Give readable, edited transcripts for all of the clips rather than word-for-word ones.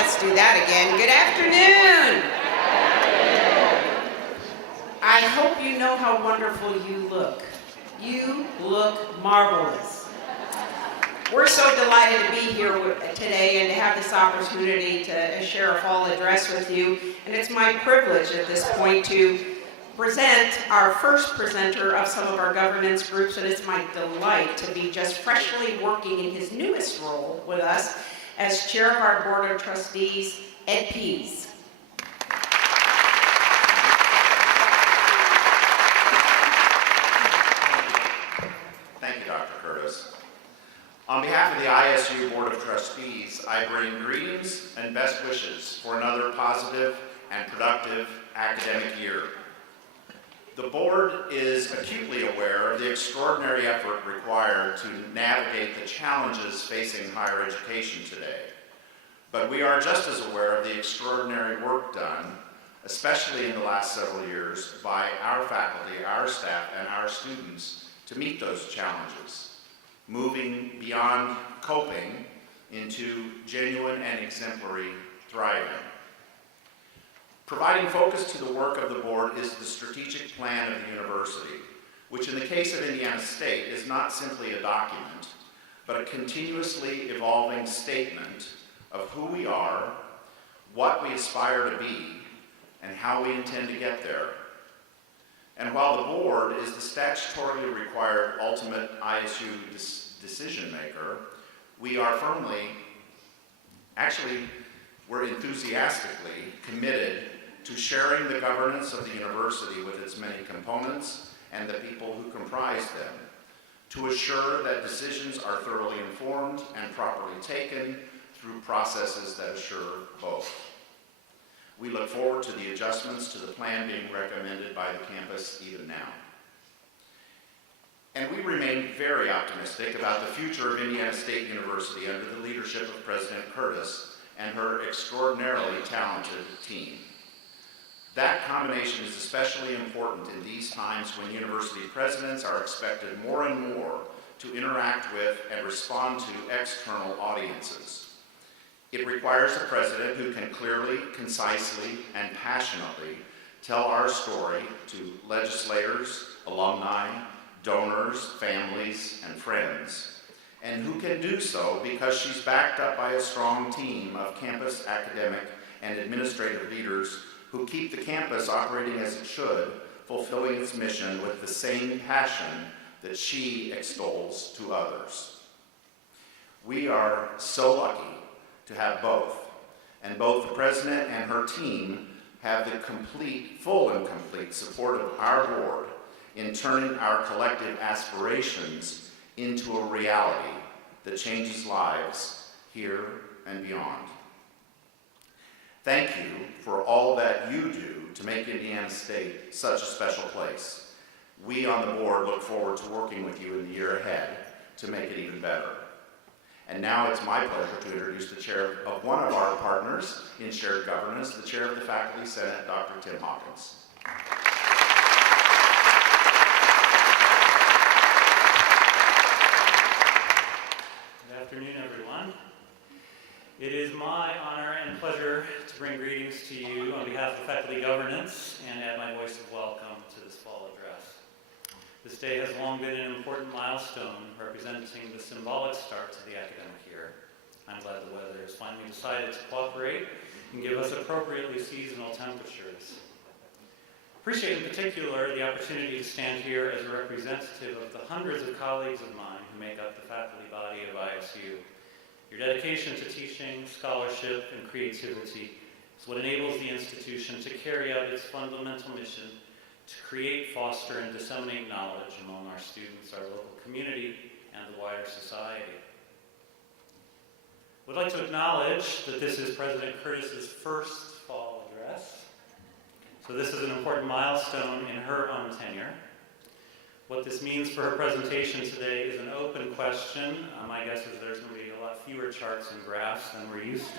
Let's do that again. Good afternoon. I hope you know how wonderful you look. You look marvelous. We're so delighted to be here today and to have this opportunity to share a fall address with you. And it's my privilege at this point to present our first presenter of some of our governance groups. And it's my delight to be just freshly working in his newest role with us as chair of our Board of Trustees, Ed Pease. Thank you, Dr. Curtis. On behalf of the ISU Board of Trustees, I bring greetings and best wishes for another positive and productive academic year. The board is acutely aware of the extraordinary effort required to navigate the challenges facing higher education today. But we are just as aware of the extraordinary work done, especially in the last several years, by our faculty, our staff, and our students to meet those challenges, moving beyond coping into genuine and exemplary thriving. Providing focus to the work of the board is the strategic plan of the university, which in the case of Indiana State is not simply a document, but a continuously evolving statement of who we are, what we aspire to be, and how we intend to get there. And while the board is the statutorily required ultimate ISU decision maker, we are we're enthusiastically committed to sharing the governance of the university with its many components and the people who comprise them, to assure that decisions are thoroughly informed and properly taken through processes that assure both. We look forward to the adjustments to the plan being recommended by the campus even now. And we remain very optimistic about the future of Indiana State University under the leadership of President Curtis and her extraordinarily talented team. That combination is especially important in these times when university presidents are expected more and more to interact with and respond to external audiences. It requires a president who can clearly, concisely, and passionately tell our story to legislators, alumni, donors, families, and friends, and who can do so because she's backed up by a strong team of campus academic and administrative leaders who keep the campus operating as it should, fulfilling its mission with the same passion that she extols to others. We are so lucky to have both, and both the president and her team have the full and complete support of our board in turning our collective aspirations into a reality that changes lives here and beyond. Thank you for all that you do to make Indiana State such a special place. We on the board look forward to working with you in the year ahead to make it even better. And now it's my pleasure to introduce the chair of one of our partners in shared governance, the chair of the Faculty Senate, Dr. Tim Hawkins. Good afternoon, everyone. It is my honor and pleasure to bring greetings to you on behalf of faculty governance and add my voice of welcome to this fall address. This day has long been an important milestone representing the symbolic start to the academic year. I'm glad the weather has finally decided to cooperate and give us appropriately seasonal temperatures. Appreciate in particular the opportunity to stand here as a representative of the hundreds of colleagues of mine who make up the faculty body of ISU. Your dedication to teaching, scholarship, and creativity is what enables the institution to carry out its fundamental mission to create, foster, and disseminate knowledge among our students, our local community, and the wider society. I would like to acknowledge that this is President Curtis's first fall So this is an important milestone in her own tenure. What this means for her presentation today is an open question. My guess is there's going to be a lot fewer charts and graphs than we're used to.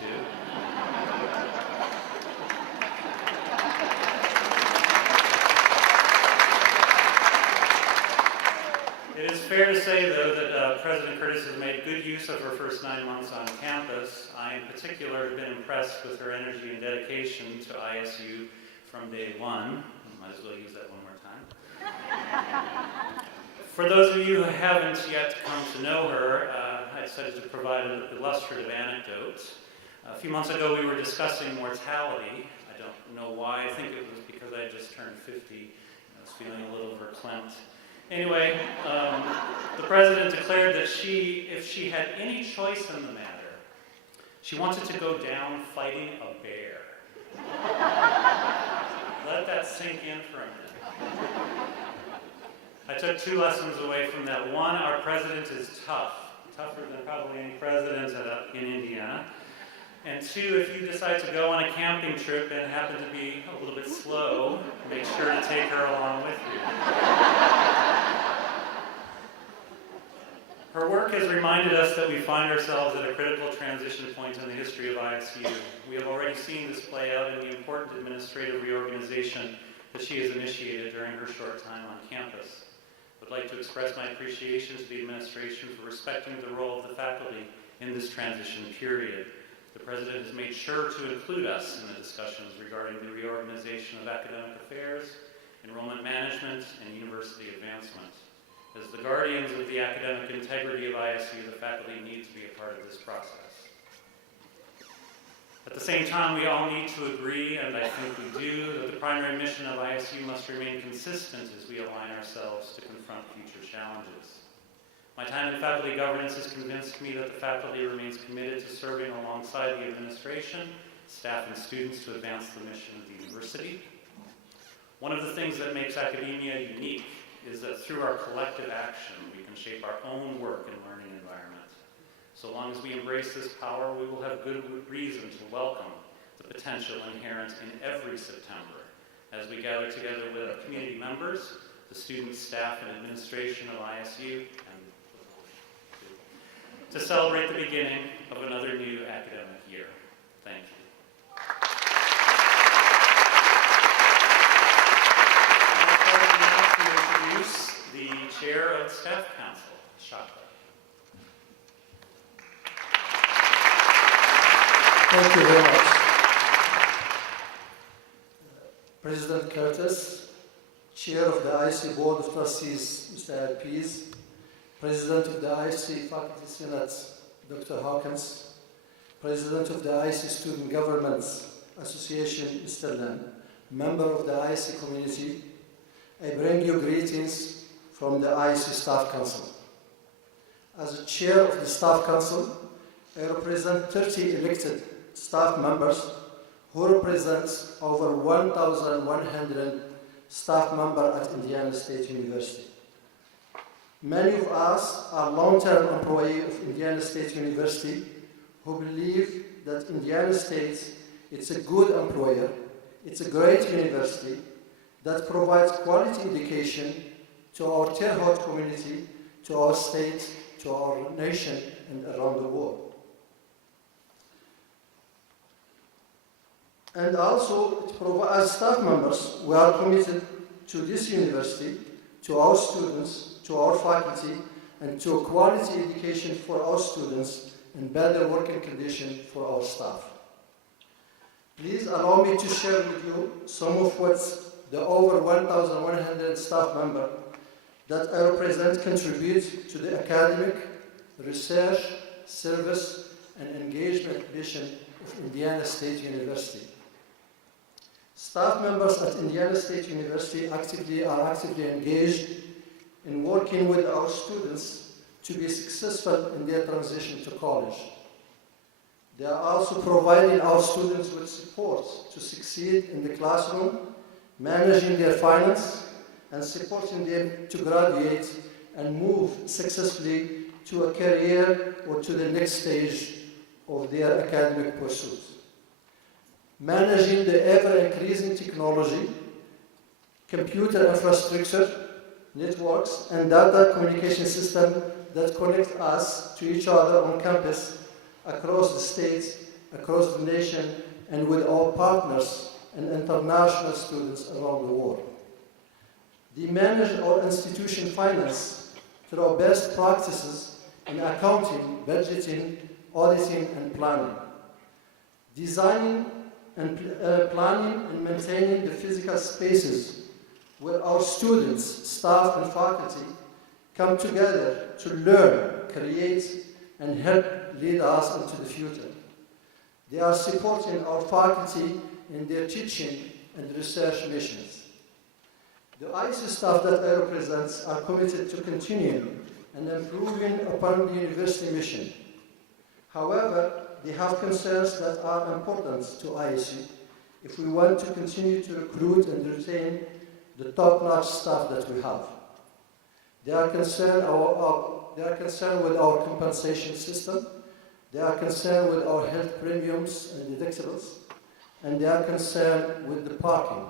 It is fair to say, though, that President Curtis has made good use of her first 9 months on campus. I, in particular, have been impressed with her energy and dedication to ISU from day one. I might as well use that one more time. For those of you who haven't yet come to know her, I decided to provide an illustrative anecdote. A few months ago, we were discussing mortality. I don't know why. I think it was because I had just turned 50. I was feeling a little verklempt. Anyway, the president declared that if she had any choice in the matter, she wanted to go down fighting a bear. Let that sink in for a minute. I took 2 lessons away from that. One, our president is tough, tougher than probably any president in Indiana. And 2, if you decide to go on a camping trip and happen to be a little bit slow, make sure to take her along with you. Her work has reminded us that we find ourselves at a critical transition point in the history of ISU. We have already seen this play out in the important administrative reorganization that she has initiated during her short time on campus. I would like to express my appreciation to the administration for respecting the role of the faculty in this transition period. The President has made sure to include us in the discussions regarding the reorganization of academic affairs, enrollment management, and university advancement. As the guardians of the academic integrity of ISU, the faculty need to be a part of this process. At the same time, we all need to agree, and I think we do, that the primary mission of ISU must remain consistent as we align ourselves to confront future challenges. My time in faculty governance has convinced me that the faculty remains committed to serving alongside the administration, staff, and students to advance the mission of the university. One of the things that makes academia unique is that through our collective action, we can shape our own work and learning environment. So long as we embrace this power, we will have good reason to welcome the potential inherent in every September as we gather together with our community members, the students, staff, and administration of ISU, to celebrate the beginning of another new academic year. Thank you. I'm now to introduce the Chair of Staff Council, Shaka. Thank you very much. President Curtis, Chair of the IC Board of Trustees, Mr. Al Pease, President of the IC Faculty Senate, Dr. Hawkins, President of the IC Student Governments Association, Mr. Lam, member of the IC community, I bring you greetings from the IC Staff Council. As a chair of the Staff Council, I represent 30 elected staff members who represent over 1,100 staff members at Indiana State University. Many of us are long-term employees of Indiana State University who believe that Indiana State is a good employer, it's a great university that provides quality education to our Terre Haute community, to our state, to our nation, and around the world. And also, as staff members, we are committed to this university, to our students, to our faculty, and to a quality education for our students and better working conditions for our staff. Please allow me to share with you some of what the over 1,100 staff members that I represent contribute to the academic, research, service, and engagement mission of Indiana State University. Staff members at Indiana State University are actively engaged in working with our students to be successful in their transition to college. They are also providing our students with support to succeed in the classroom, managing their finance, and supporting them to graduate and move successfully to a career or to the next stage of their academic pursuit. Managing the ever-increasing technology computer infrastructure, networks, and data communication system that connect us to each other on campus, across the states, across the nation, and with our partners and international students around the world. They manage our institution finance through our best practices in accounting, budgeting, auditing, and planning. Designing and planning and maintaining the physical spaces where our students, staff, and faculty come together to learn, create, and help lead us into the future. They are supporting our faculty in their teaching and research missions. The ISU staff that I represent are committed to continuing and improving upon the university mission. However, they have concerns that are important to ISU if we want to continue to recruit and retain the top-notch staff that we have. They are concerned with our compensation system. They are concerned with our health premiums and deductibles, and they are concerned with the parking.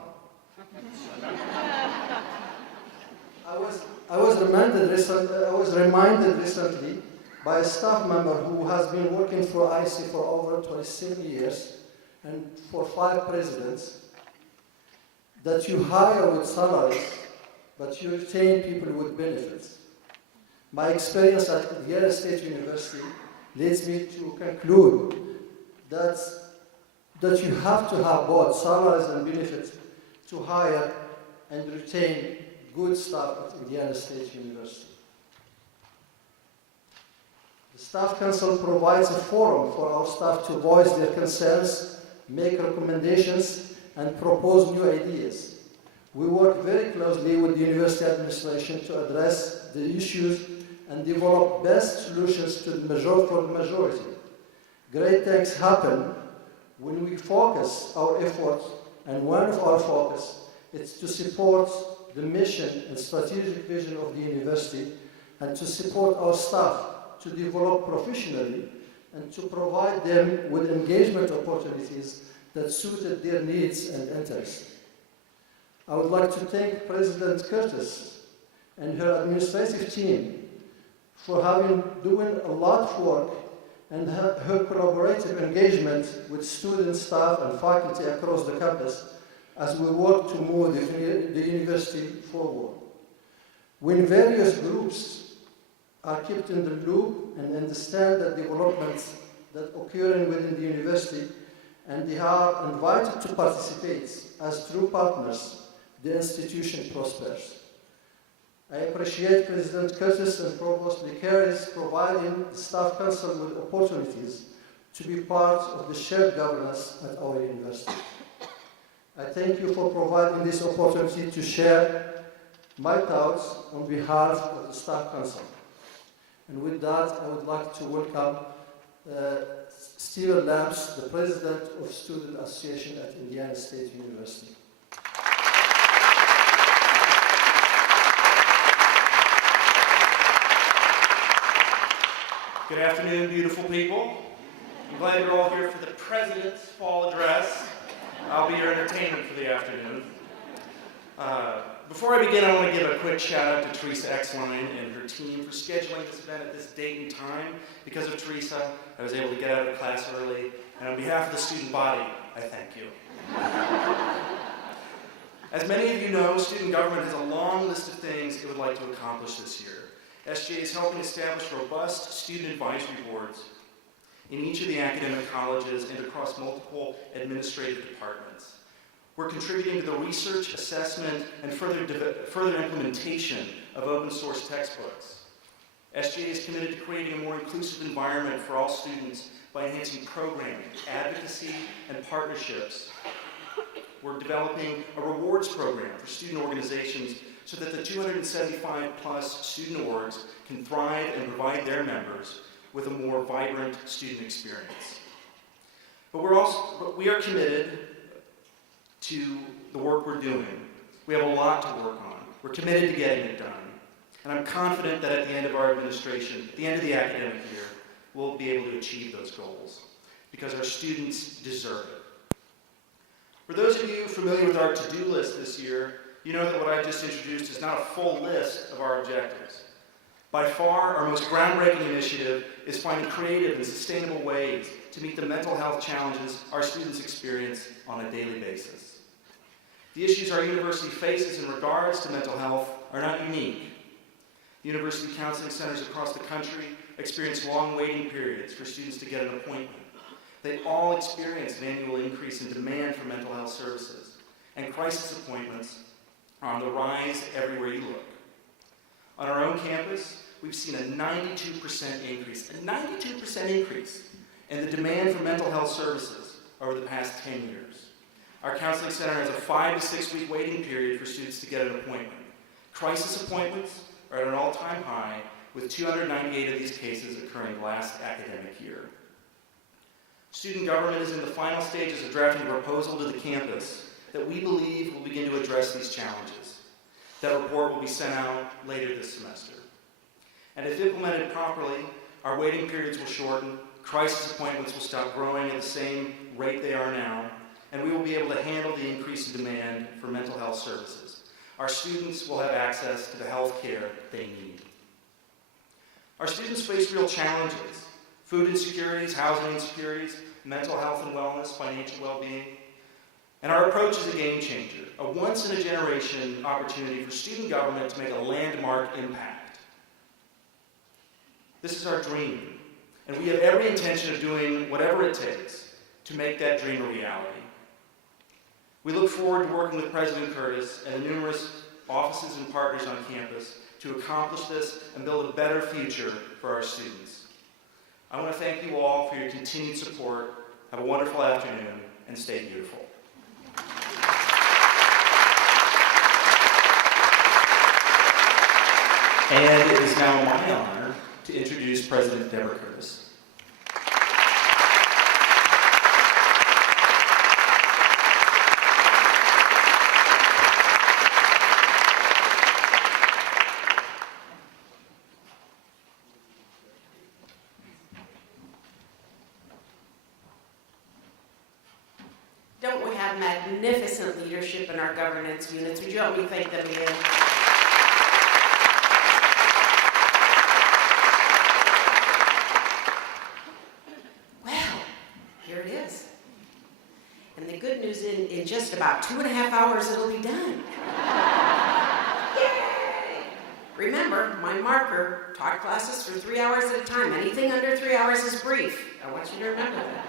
I was reminded recently by a staff member who has been working for IC for over 27 years and for 5 presidents, that you hire with salaries, but you retain people with benefits. My experience at Indiana State University leads me to conclude that you have to have both salaries and benefits to hire and retain good staff at Indiana State University. The Staff Council provides a forum for our staff to voice their concerns, make recommendations, and propose new ideas. We work very closely with the university administration to address the issues and develop best solutions for the majority. Great things happen when we focus our efforts, and one of our focus is to support the mission and strategic vision of the university, and to support our staff to develop professionally and to provide them with engagement opportunities that suited their needs and interests. I would like to thank President Curtis and her administrative team for doing a lot of work, and her collaborative engagement with students, staff, and faculty across the campus as we work to move the university forward. When various groups are kept in the loop and understand the developments that occur within the university, and they are invited to participate as true partners, the institution prospers. I appreciate President Curtis and Provost Licaris providing the Staff Council with opportunities to be part of the shared governance at our university. I thank you for providing this opportunity to share my thoughts on behalf of the Staff Council. And with that, I would like to welcome Stephen Lamps, the President of Student Association at Indiana State University. Good afternoon, beautiful people. I'm glad you're all here for the President's Fall Address. I'll be your entertainment for the afternoon. Before I begin, I want to give a quick shout out to Teresa Exline and her team for scheduling this event at this date and time. Because of Teresa, I was able to get out of class early, and on behalf of the student body, I thank you. As many of you know, student government has a long list of things it would like to accomplish this year. SGA is helping establish robust student advisory boards in each of the academic colleges and across multiple administrative departments. We're contributing to the research, assessment, and further implementation of open source textbooks. SGA is committed to creating a more inclusive environment for all students by enhancing programming, advocacy, and partnerships. We're developing a rewards program for student organizations so that the 275 plus student orgs can thrive and provide their members with a more vibrant student experience. But we are committed to the work we're doing. We have a lot to work on. We're committed to getting it done. And I'm confident that at the end of our administration, at the end of the academic year, we'll be able to achieve those goals because our students deserve it. For those of you familiar with our to-do list this year, you know that what I just introduced is not a full list of our objectives. By far, our most groundbreaking initiative is finding creative and sustainable ways to meet the mental health challenges our students experience on a daily basis. The issues our university faces in regards to mental health are not unique. University counseling centers across the country experience long waiting periods for students to get an appointment. They all experience an annual increase in demand for mental health services, and crisis appointments are on the rise everywhere you look. On our own campus, we've seen a 92% increase in the demand for mental health services over the past 10 years. Our counseling center has a 5 to 6 week waiting period for students to get an appointment. Crisis appointments are at an all-time high, with 298 of these cases occurring last academic year. Student government is in the final stages of drafting a proposal to the campus that we believe will begin to address these challenges. That report will be sent out later this semester. And if implemented properly, our waiting periods will shorten, crisis appointments will stop growing at the same rate they are now, and we will be able to handle the increase in demand for mental health services. Our students will have access to the health care they need. Our students face real challenges: food insecurities, housing insecurities, mental health and wellness, financial well-being. And our approach is a game changer, a once-in-a-generation opportunity for student government to make a landmark impact. This is our dream, and we have every intention of doing whatever it takes to make that dream a reality. We look forward to working with President Curtis and the numerous offices and partners on campus to accomplish this and build a better future for our students. I want to thank you all for your continued support. Have a wonderful afternoon, and stay beautiful. And it is now my honor to introduce President Deborah Curtis. Don't we have magnificent leadership in our governance units? Would you help me thank them again? Well, here it is. And the good news, in just about 2.5 hours, it'll be done. Yay! Remember, my marker taught classes for 3 hours at a time. Anything under 3 hours is brief. I want you to remember that.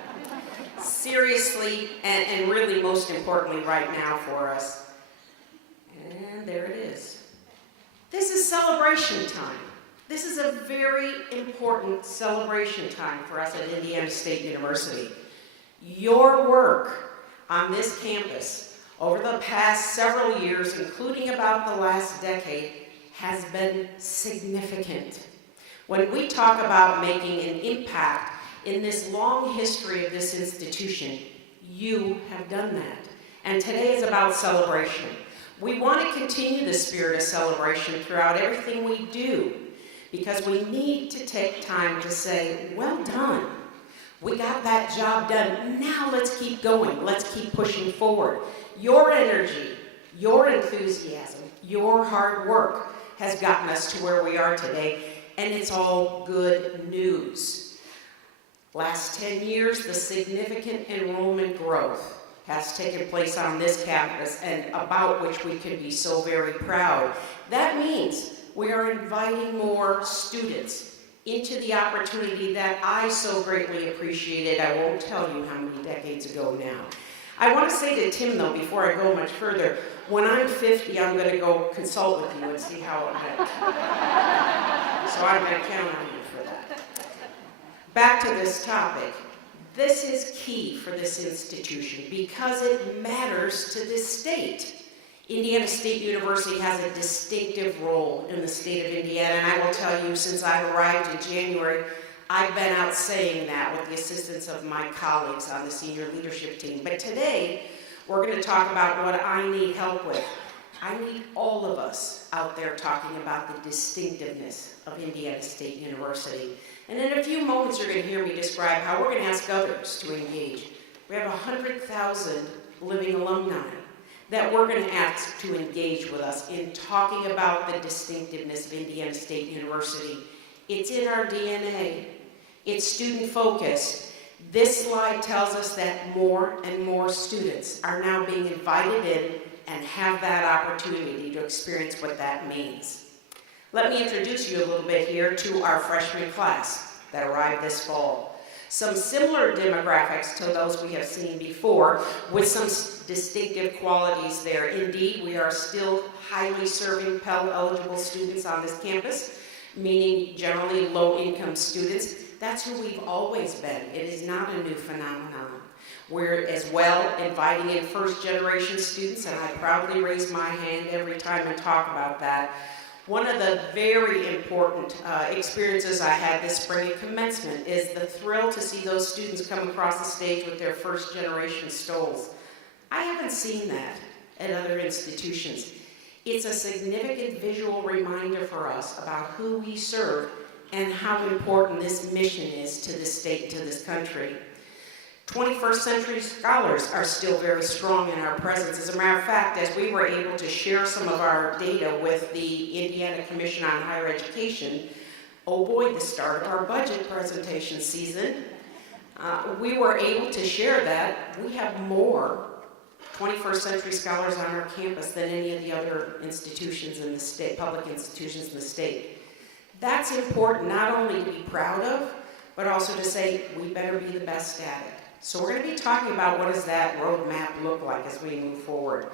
Seriously, and really most importantly right now for us. And there it is. This is celebration time. This is a very important celebration time for us at Indiana State University. Your work on this campus over the past several years, including about the last decade, has been significant. When we talk about making an impact in this long history of this institution, you have done that. And today is about celebration. We want to continue the spirit of celebration throughout everything we do, because we need to take time to say, well done. We got that job done. Now let's keep going. Let's keep pushing forward. Your energy, your enthusiasm, your hard work has gotten us to where we are today, and it's all good news. Last 10 years, the significant enrollment growth has taken place on this campus, and about which we can be so very proud. That means we are inviting more students into the opportunity that I so greatly appreciated. I won't tell you how many decades ago now. I want to say to Tim, though, before I go much further, when I'm 50, I'm going to go consult with you and see how it went. So I'm going to count on you for that. Back to this topic. This is key for this institution because it matters to this state. Indiana State University has a distinctive role in the state of Indiana, and I will tell you, since I arrived in January, I've been out saying that with the assistance of my colleagues on the senior leadership team. But today, we're going to talk about what I need help with. I need all of us out there talking about the distinctiveness of Indiana State University. And in a few moments, you're going to hear me describe how we're going to ask others to engage. We have 100,000 living alumni. that we're going to ask to engage with us in talking about the distinctiveness of Indiana State University. It's in our DNA. It's student-focused. This slide tells us that more and more students are now being invited in and have that opportunity to experience what that means. Let me introduce you a little bit here to our freshman class that arrived this fall. Some similar demographics to those we have seen before, with some distinctive qualities there. Indeed, we are still highly serving Pell eligible students on this campus, meaning generally low-income students. That's who we've always been. It is not a new phenomenon. We're as well inviting in first-generation students, and I proudly raise my hand every time I talk about that. One of the very important experiences I had this spring at commencement is the thrill to see those students come across the stage with their first-generation stoles. I haven't seen that at other institutions. It's a significant visual reminder for us about who we serve and how important this mission is to this state, to this country. 21st century scholars are still very strong in our presence. As a matter of fact, as we were able to share some of our data with the Indiana Commission on Higher Education, oh boy, the start of our budget presentation season, we were able to share that we have more 21st century scholars on our campus than any of the other institutions in the state, public institutions in the state. That's important not only to be proud of, but also to say we better be the best at it. So we're going to be talking about what does that roadmap look like as we move forward.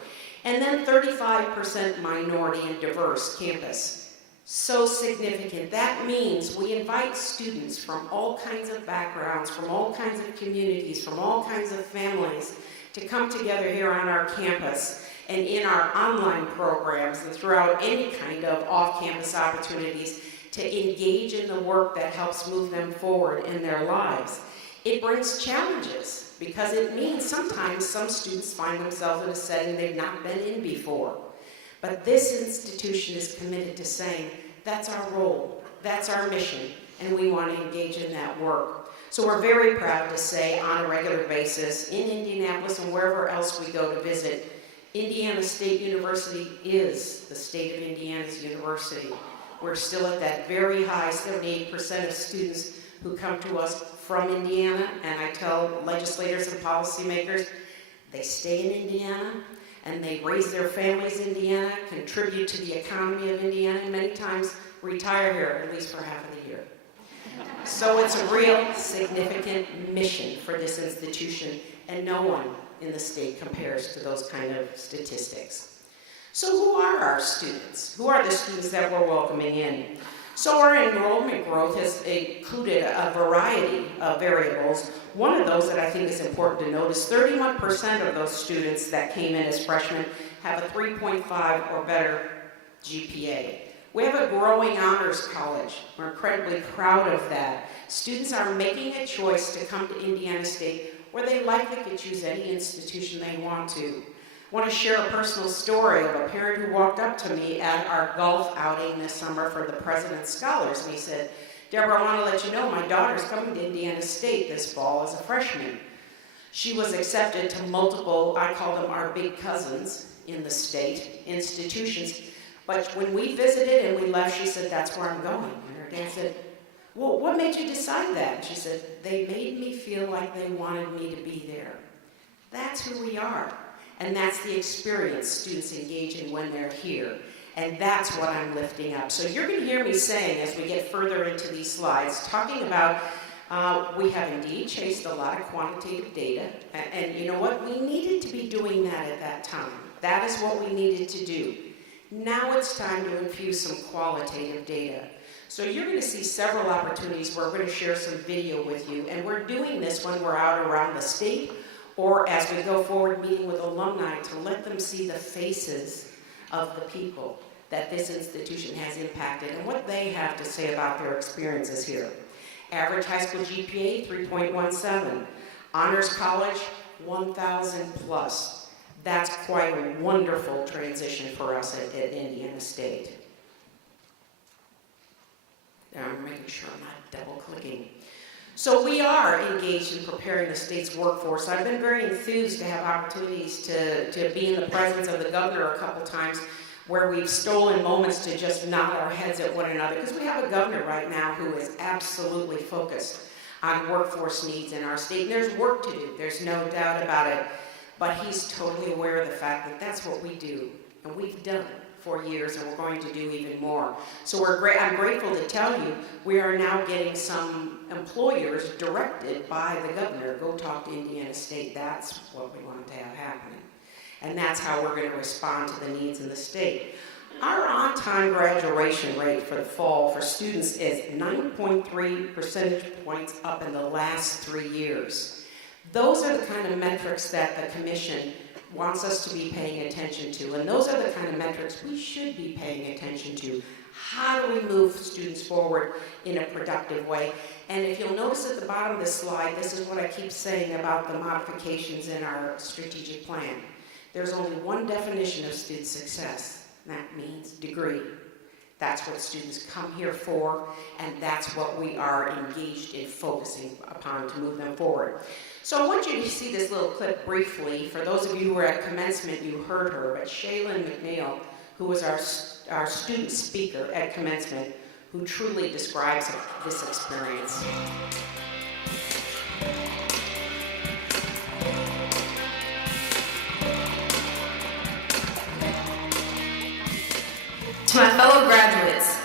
And then 35% minority and diverse campus. So significant. That means we invite students from all kinds of backgrounds, from all kinds of communities, from all kinds of families to come together here on our campus and in our online programs and throughout any kind of off-campus opportunities to engage in the work that helps move them forward in their lives. It brings challenges because it means sometimes some students find themselves in a setting they've not been in before. But this institution is committed to saying that's our role, that's our mission, and we want to engage in that work. So we're very proud to say on a regular basis in Indianapolis and wherever else we go to visit, Indiana State University is the state of Indiana's university. We're still at that very high 78% of students who come to us from Indiana, and I tell legislators and policymakers, they stay in Indiana, and they raise their families in Indiana, contribute to the economy of Indiana, and many times retire here, at least for half of the year. So it's a real significant mission for this institution, and no one in the state compares to those kind of statistics. So who are our students? Who are the students that we're welcoming in? So our enrollment growth has included a variety of variables. One of those that I think is important to note is 31% of those students that came in as freshmen have a 3.5 or better GPA. We have a growing honors college. We're incredibly proud of that. Students are making a choice to come to Indiana State where they likely could choose any institution they want to. I want to share a personal story of a parent who walked up to me at our golf outing this summer for the President's Scholars, and he said, Deborah, I want to let you know my daughter's coming to Indiana State this fall as a freshman. She was accepted to multiple, I call them our big cousins in the state, institutions, but when we visited and we left, she said, that's where I'm going. And her dad said, well, what made you decide that? And she said, they made me feel like they wanted me to be there. That's who we are. And that's the experience students engage in when they're here. And that's what I'm lifting up. So you're going to hear me saying, as we get further into these slides, talking about we have indeed chased a lot of quantitative data. And you know what? We needed to be doing that at that time. That is what we needed to do. Now it's time to infuse some qualitative data. So you're going to see several opportunities where we're going to share some video with you. And we're doing this when we're out around the state, or as we go forward meeting with alumni to let them see the faces of the people that this institution has impacted and what they have to say about their experiences here. Average high school GPA, 3.17. Honors college, 1,000 plus. That's quite a wonderful transition for us at Indiana State. Now I'm making sure I'm not double clicking. So we are engaged in preparing the state's workforce. I've been very enthused to have opportunities to be in the presence of the governor a couple times where we've stolen moments to just nod our heads at one another, because we have a governor right now who is absolutely focused on workforce needs in our state. And there's work to do, there's no doubt about it. But he's totally aware of the fact that that's what we do, and we've done for years, and we're going to do even more. So I'm grateful to tell you we are now getting some employers directed by the governor, go talk to Indiana State. That's what we want to have happening. And that's how we're going to respond to the needs of the state. Our on-time graduation rate for the fall for students is 9.3 percentage points up in the last 3 years. Those are the kind of metrics that the commission wants us to be paying attention to, and those are the kind of metrics we should be paying attention to. How do we move students forward in a productive way? And if you'll notice at the bottom of this slide, this is what I keep saying about the modifications in our strategic plan. There's only one definition of student success, and that means degree. That's what students come here for, and that's what we are engaged in focusing upon to move them forward. So I want you to see this little clip briefly. For those of you who were at commencement, you heard her, but Shaylin McNeil, who was our student speaker at commencement, who truly describes this experience. To my fellow graduates,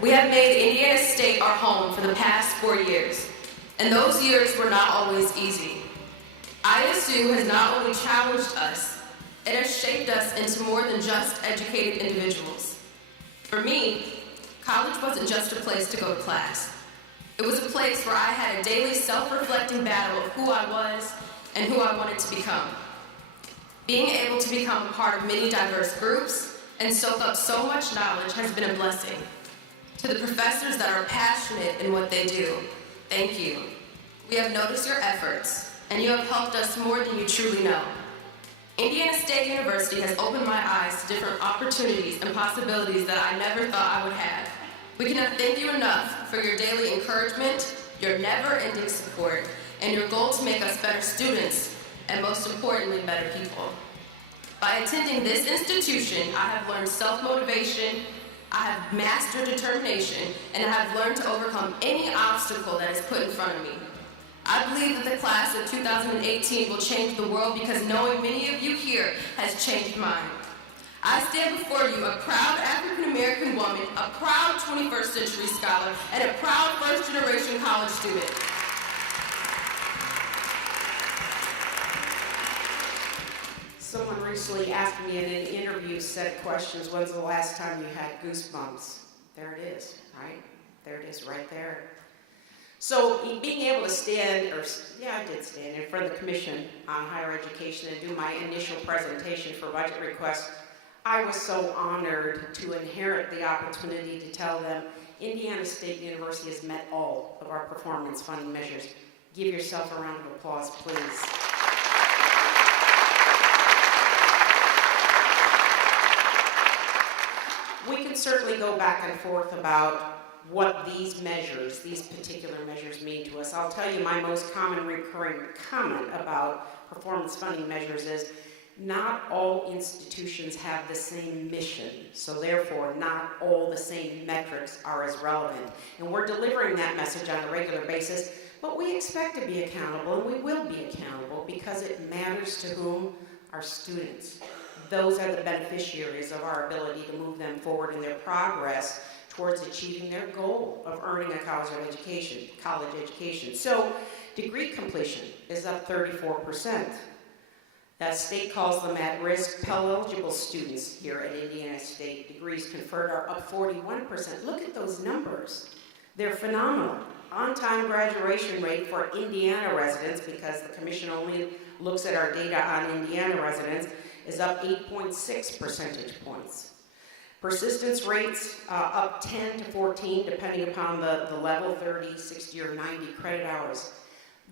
we have made Indiana State our home for the past 4 years, and those years were not always easy. ISU has not only challenged us, it has shaped us into more than just educated individuals. For me, college wasn't just a place to go to class. It was a place where I had a daily self-reflecting battle of who I was and who I wanted to become. Being able to become a part of many diverse groups and soak up so much knowledge has been a blessing. To the professors that are passionate in what they do, thank you. We have noticed your efforts, and you have helped us more than you truly know. Indiana State University has opened my eyes to different opportunities and possibilities that I never thought I would have. We cannot thank you enough for your daily encouragement, your never-ending support, and your goal to make us better students, and most importantly, better people. By attending this institution, I have learned self-motivation, I have mastered determination, and I have learned to overcome any obstacle that is put in front of me. I believe that the class of 2018 will change the world because knowing many of you here has changed mine. I stand before you a proud African-American woman, a proud 21st century scholar, and a proud first-generation college student. Someone recently asked me in an interview set of questions, when's the last time you had goosebumps? There it is, right? There it is right there. So being able to stand, I did stand in front of the Commission on Higher Education and do my initial presentation for budget requests, I was so honored to inherit the opportunity to tell them Indiana State University has met all of our performance funding measures. Give yourself a round of applause, please. We can certainly go back and forth about what these particular measures mean to us. I'll tell you my most common recurring comment about performance funding measures is not all institutions have the same mission, so therefore not all the same metrics are as relevant. And we're delivering that message on a regular basis, but we expect to be accountable, and we will be accountable because it matters to whom? Our students. Those are the beneficiaries of our ability to move them forward in their progress towards achieving their goal of earning a college education. So degree completion is up 34%. That state calls them at-risk Pell-eligible students here at Indiana State. Degrees conferred are up 41%. Look at those numbers. They're phenomenal. On-time graduation rate for Indiana residents, because the commission only looks at our data on Indiana residents, is up 8.6 percentage points. Persistence rates up 10 to 14, depending upon the level, 30, 60, or 90 credit hours.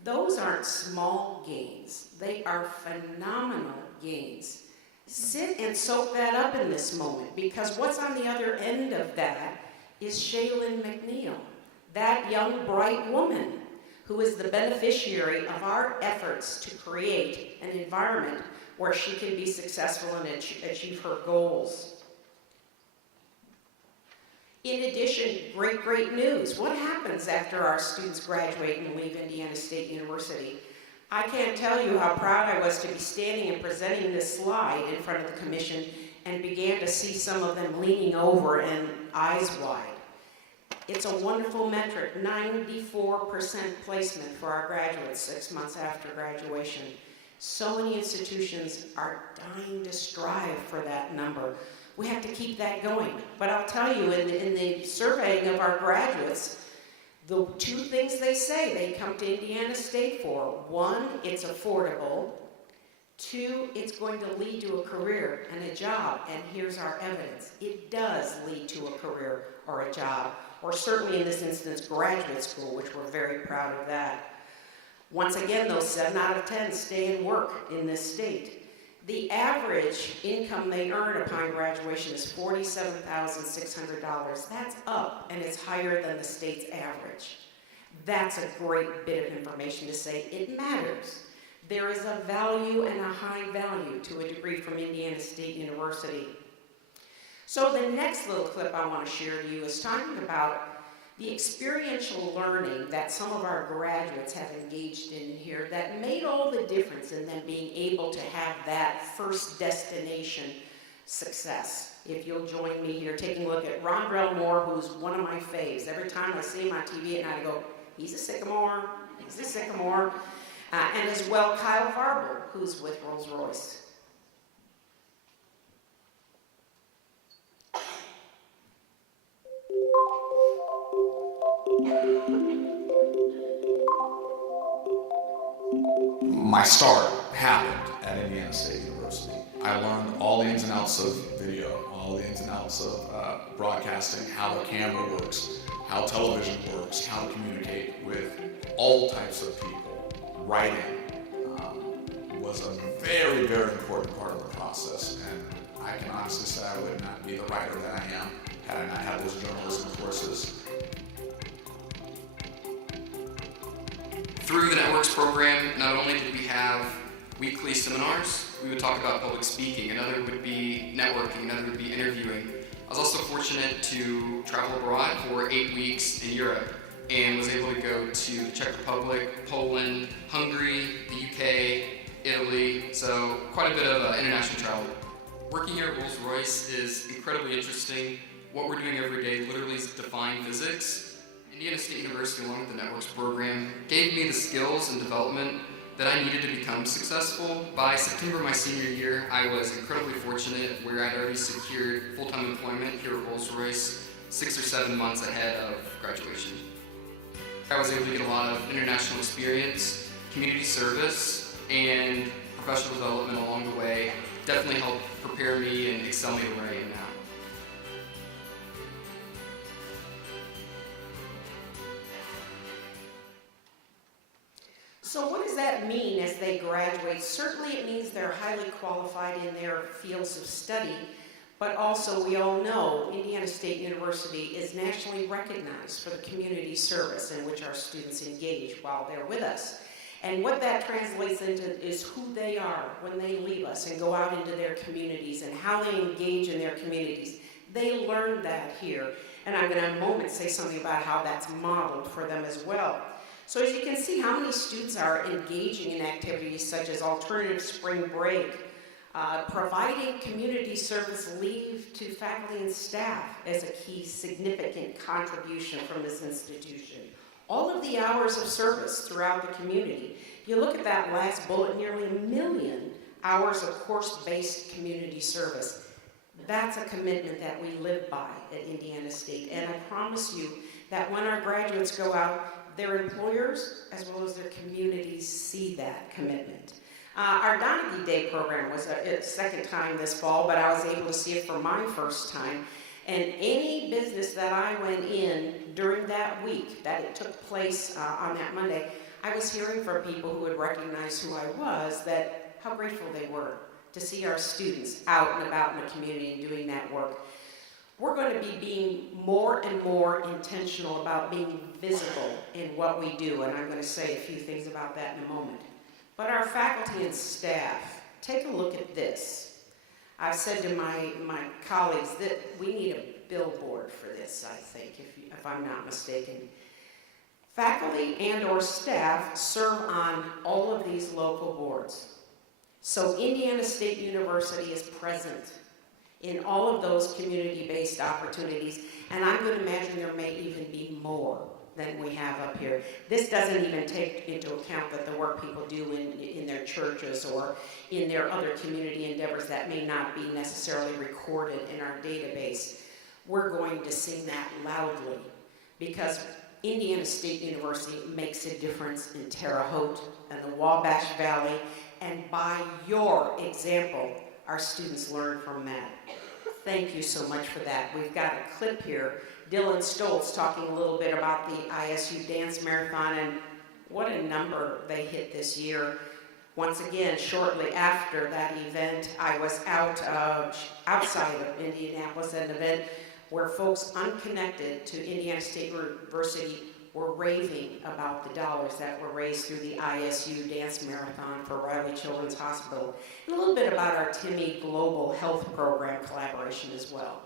Those aren't small gains. They are phenomenal gains. Sit and soak that up in this moment, because what's on the other end of that is Shaylin McNeil, that young, bright woman who is the beneficiary of our efforts to create an environment where she can be successful and achieve her goals. In addition, great news. What happens after our students graduate and leave Indiana State University? I can't tell you how proud I was to be standing and presenting this slide in front of the commission and began to see some of them leaning over and eyes wide. It's a wonderful metric, 94% placement for our graduates 6 months after graduation. So many institutions are dying to strive for that number. We have to keep that going. But I'll tell you, in the surveying of our graduates, the two things they say they come to Indiana State for: one, it's affordable; two, it's going to lead to a career and a job. And here's our evidence. It does lead to a career or a job, or certainly in this instance, graduate school, which we're very proud of that. Once again, those 7 out of 10 stay and work in this state. The average income they earn upon graduation is $47,600. That's up, and it's higher than the state's average. That's a great bit of information to say it matters. There is a value and a high value to a degree from Indiana State University. So the next little clip I want to share to you is talking about the experiential learning that some of our graduates have engaged in here that made all the difference in them being able to have that first destination success. If you'll join me here, taking a look at Rondrell Moore, who's one of my faves. Every time I see him on TV at night, I go, he's a Sycamore, he's a Sycamore. And as well, Kyle Varble, who's with Rolls-Royce. My start happened at Indiana State University. I learned all the ins and outs of video, all the ins and outs of broadcasting, how the camera works, how television works, how to communicate with all types of people. Writing was a very important part of the process, and I can honestly say I would not be the writer that I am had I not had those journalism courses. Through the Networks program, not only did we have weekly seminars, we would talk about public speaking, another would be networking, another would be interviewing. I was also fortunate to travel abroad for 8 weeks in Europe and was able to go to the Czech Republic, Poland, Hungary, the UK, Italy, so quite a bit of international travel. Working here at Rolls-Royce is incredibly interesting. What we're doing every day literally is defying physics. Indiana State University, along with the Networks program, gave me the skills and development that I needed to become successful. By September of my senior year, I was incredibly fortunate where I'd already secured full-time employment here at Rolls-Royce 6 or 7 months ahead of graduation. I was able to get a lot of international experience, community service, and professional development along the way. Definitely helped prepare me and excel me to where I am now. So what does that mean as they graduate? Certainly it means they're highly qualified in their fields of study, but also we all know Indiana State University is nationally recognized for the community service in which our students engage while they're with us. And what that translates into is who they are when they leave us and go out into their communities and how they engage in their communities. They learn that here. And I'm going to in a moment say something about how that's modeled for them as well. So as you can see, how many students are engaging in activities such as alternative spring break, providing community service leave to faculty and staff as a key significant contribution from this institution. All of the hours of service throughout the community. You look at that last bullet, nearly 1 million hours of course-based community service. That's a commitment that we live by at Indiana State, and I promise you that when our graduates go out, their employers as well as their communities see that commitment. Our Donaghy Day program was a second time this fall, but I was able to see it for my first time. And any business that I went in during that week that it took place on that Monday, I was hearing from people who had recognized who I was, that how grateful they were to see our students out and about in the community and doing that work. we're going to be being more and more intentional about being visible in what we do, and I'm going to say a few things about that in a moment. But our faculty and staff, take a look at this. I've said to my colleagues that we need a billboard for this, I think, if I'm not mistaken. Faculty and or staff serve on all of these local boards. So Indiana State University is present in all of those community-based opportunities, and I'm going to imagine there may even be more than we have up here. This doesn't even take into account that the work people do in their churches or in their other community endeavors that may not be necessarily recorded in our database. We're going to sing that loudly because Indiana State University makes a difference in Terre Haute and the Wabash Valley, and by your example, our students learn from that. Thank you so much for that. We've got a clip here. Dylan Stoltz talking a little bit about the ISU Dance Marathon and what a number they hit this year. Once again, shortly after that event, I was outside of Indianapolis at an event where folks unconnected to Indiana State University were raving about the dollars that were raised through the ISU Dance Marathon for Riley Children's Hospital, and a little bit about our Timmy Global Health Program collaboration as well.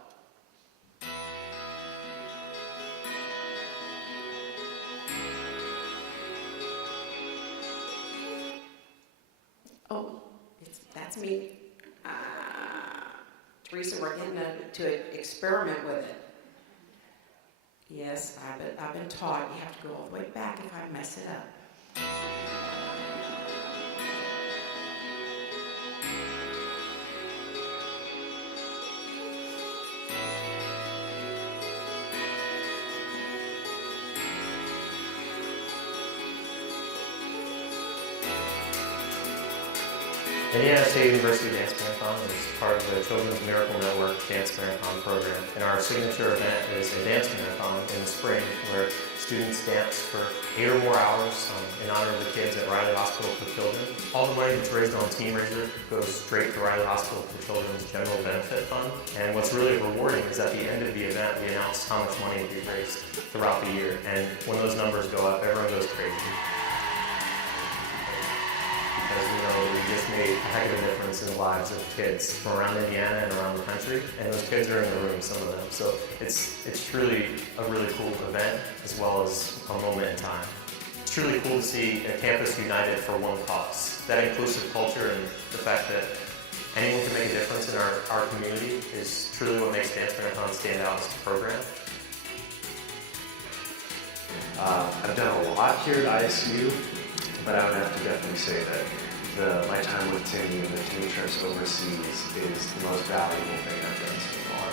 Oh, that's me. Teresa, we're getting to experiment with it. Yes, I've been taught you have to go all the way back if I mess it up. Indiana State University Dance Marathon is part of the Children's Miracle Network Dance Marathon program. And our signature event is a dance marathon in the spring where students dance for 8 or more hours in honor of the kids at Riley Hospital for Children. All the money that's raised on Team Raiser goes straight to Riley Hospital for Children's General Benefit Fund. And what's really rewarding is at the end of the event, we announce how much money we've raised throughout the year. And when those numbers go up, everyone goes crazy. Because we just made a heck of a difference in the lives of kids from around Indiana and around the country, and those kids are in the room, some of them. So it's truly a really cool event as well as a moment in time. It's truly cool to see a campus united for one cause. That inclusive culture and the fact that anyone can make a difference in our community is truly what makes Dance Marathon stand out as a program. I've done a lot here at ISU, but I would have to definitely say that my time with Timmy and the team trips overseas is the most valuable thing I've done so far.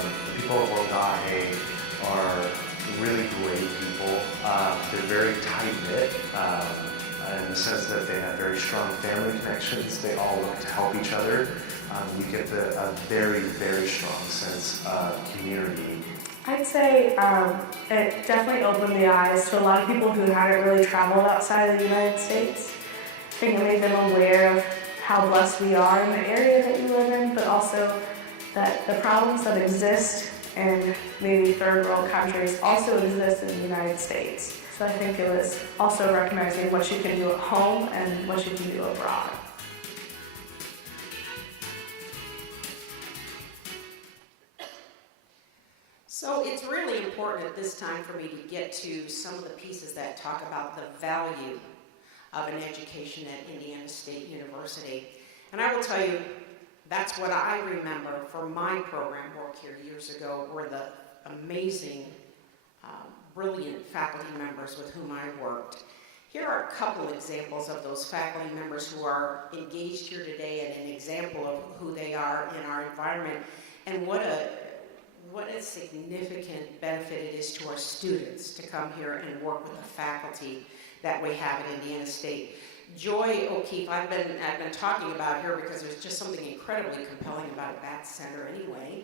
The people of Wongahe are really great people. They're very tight-knit in the sense that they have very strong family connections. They all look to help each other. You get a very, very strong sense of community. I'd say it definitely opened the eyes to a lot of people who hadn't really traveled outside of the United States. I think it made them aware of how blessed we are in the area that we live in, but also that the problems that exist in maybe third world countries also exist in the United States. So I think it was also recognizing what you can do at home and what you can do abroad. So it's really important at this time for me to get to some of the pieces that talk about the value of an education at Indiana State University. And I will tell you, that's what I remember from my program work here years ago, were the amazing, brilliant faculty members with whom I worked. Here are a couple examples of those faculty members who are engaged here today and an example of who they are in our environment and what a significant benefit it is to our students to come here and work with the faculty that we have at Indiana State. Joy O'Keefe, I've been talking about her because there's just something incredibly compelling about a BAT Center anyway,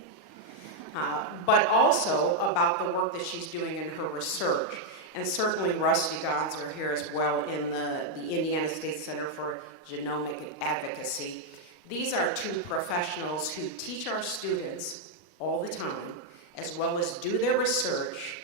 but also about the work that she's doing in her research. And certainly Rusty Gonzer here as well in the Indiana State Center for Genomic Advocacy. These are two professionals who teach our students all the time as well as do their research,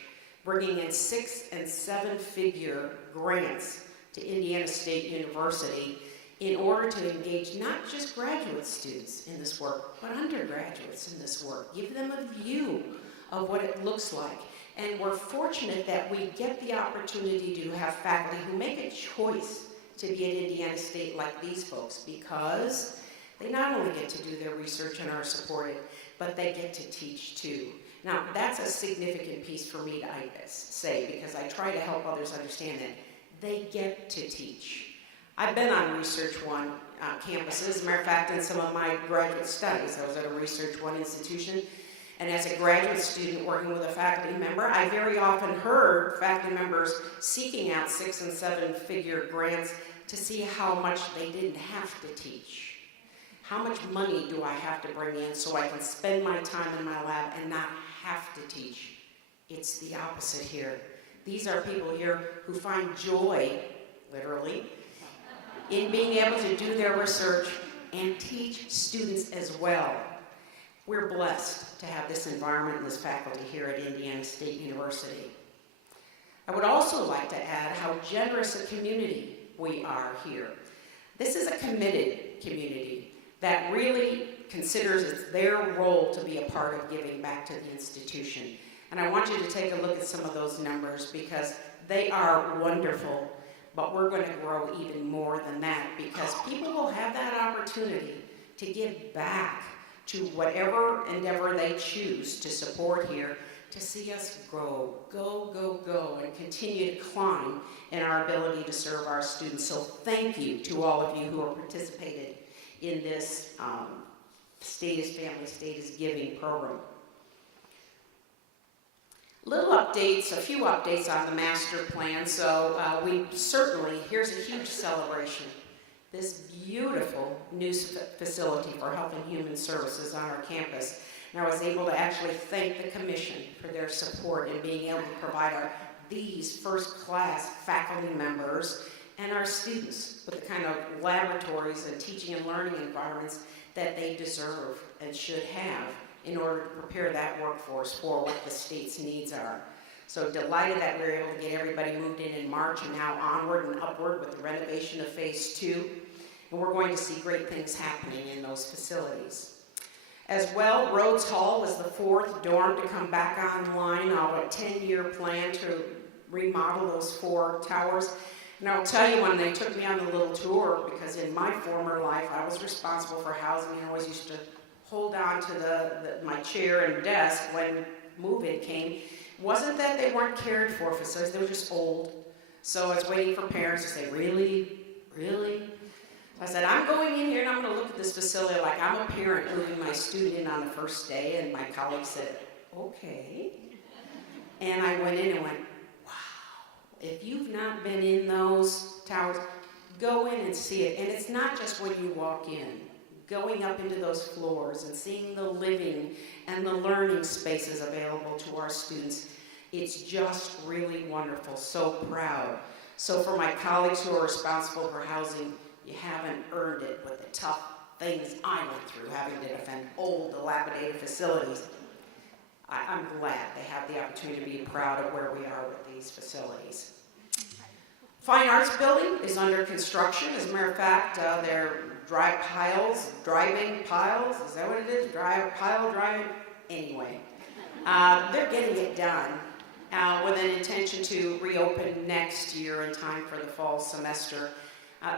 bringing in 6- and 7-figure grants to Indiana State University in order to engage not just graduate students in this work, but undergraduates in this work. Give them a view of what it looks like. And we're fortunate that we get the opportunity to have faculty who make a choice to be at Indiana State like these folks, because they not only get to do their research and are supported, but they get to teach too. Now, that's a significant piece for me to say, because I try to help others understand that. They get to teach. I've been on Research One campuses. As a matter of fact, in some of my graduate studies, I was at a Research One institution, and as a graduate student working with a faculty member, I very often heard faculty members seeking out 6- and 7-figure grants to see how much they didn't have to teach. How much money do I have to bring in so I can spend my time in my lab and not have to teach? It's the opposite here. These are people here who find joy, literally, in being able to do their research and teach students as well. We're blessed to have this environment and this faculty here at Indiana State University. I would also like to add how generous a community we are here. This is a committed community that really considers it's their role to be a part of giving back to the institution. And I want you to take a look at some of those numbers, because they are wonderful, but we're going to grow even more than that, because people will have that opportunity to give back to whatever endeavor they choose to support here, to see us grow, go, and continue to climb in our ability to serve our students. So thank you to all of you who have participated in this State is Family, State is Giving program. A few updates on the master plan. So here's a huge celebration. This beautiful new facility for Health and Human Services on our campus. And I was able to actually thank the commission for their support in being able to provide these first-class faculty members and our students with the kind of laboratories and teaching and learning environments that they deserve and should have in order to prepare that workforce for what the state's needs are. So delighted that we were able to get everybody moved in March, and now onward and upward with the renovation of Phase 2. And we're going to see great things happening in those facilities. As well, Rhodes Hall was the 4th dorm to come back online on a 10-year plan to remodel those 4 towers. And I'll tell you, when they took me on the little tour, because in my former life I was responsible for housing and always used to hold on to my chair and desk when move-in came, wasn't that they weren't cared for facilities, they were just old. So I was waiting for parents to say, really? Really? I said, I'm going in here and I'm going to look at this facility like I'm a parent moving my student in on the first day. And my colleague said, okay. And I went in and went, wow. If you've not been in those towers, go in and see it. And it's not just when you walk in. Going up into those floors and seeing the living and the learning spaces available to our students, it's just really wonderful. So proud. So for my colleagues who are responsible for housing, you haven't earned it with the tough things I went through, having to defend old, dilapidated facilities. I'm glad they have the opportunity to be proud of where we are with these facilities. Fine Arts Building is under construction. As a matter of fact, they're driving piles, is that what it is? Driving? Anyway, they're getting it done with an intention to reopen next year in time for the fall semester.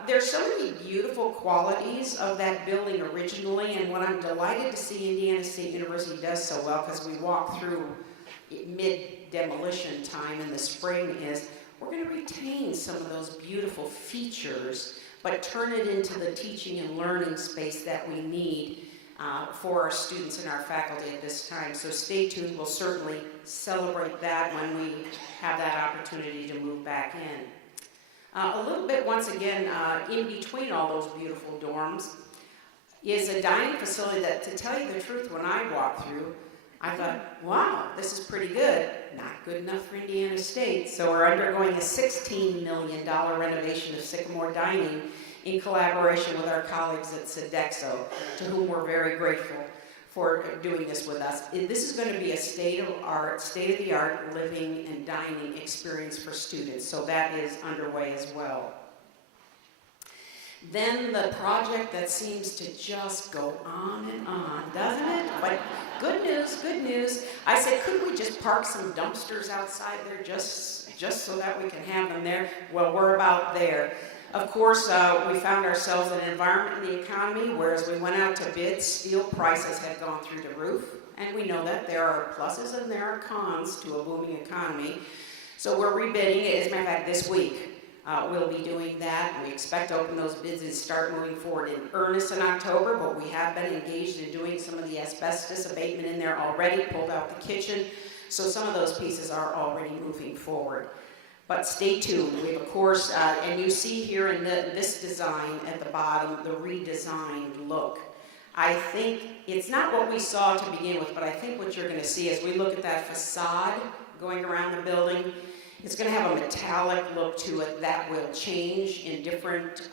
There's so many beautiful qualities of that building originally, and what I'm delighted to see Indiana State University does so well, because we walk through mid-demolition time in the spring, is we're going to retain some of those beautiful features, but turn it into the teaching and learning space that we need for our students and our faculty at this time. So stay tuned. We'll certainly celebrate that when we have that opportunity to move back in. A little bit, once again, in between all those beautiful dorms is a dining facility that, to tell you the truth, when I walked through, I thought, wow, this is pretty good. Not good enough for Indiana State. So we're undergoing a $16 million renovation of Sycamore Dining in collaboration with our colleagues at Sodexo, to whom we're very grateful for doing this with us. This is going to be a state-of-the-art living and dining experience for students, so that is underway as well. Then the project that seems to just go on and on, doesn't it? But good news, good news. I said, couldn't we just park some dumpsters outside there just so that we can have them there? Well, we're about there. Of course, we found ourselves in an environment in the economy where as we went out to bid, steel prices had gone through the roof. And we know that there are pluses and there are cons to a booming economy. So we're rebidding it. As a matter of fact, this week. We'll be doing that. We expect to open those bids and start moving forward in earnest in October, but we have been engaged in doing some of the asbestos abatement in there already, pulled out the kitchen, so some of those pieces are already moving forward. But stay tuned. We have, of course, and you see here in this design at the bottom, the redesigned look. I think it's not what we saw to begin with, but I think what you're going to see as we look at that facade going around the building, it's going to have a metallic look to it that will change in different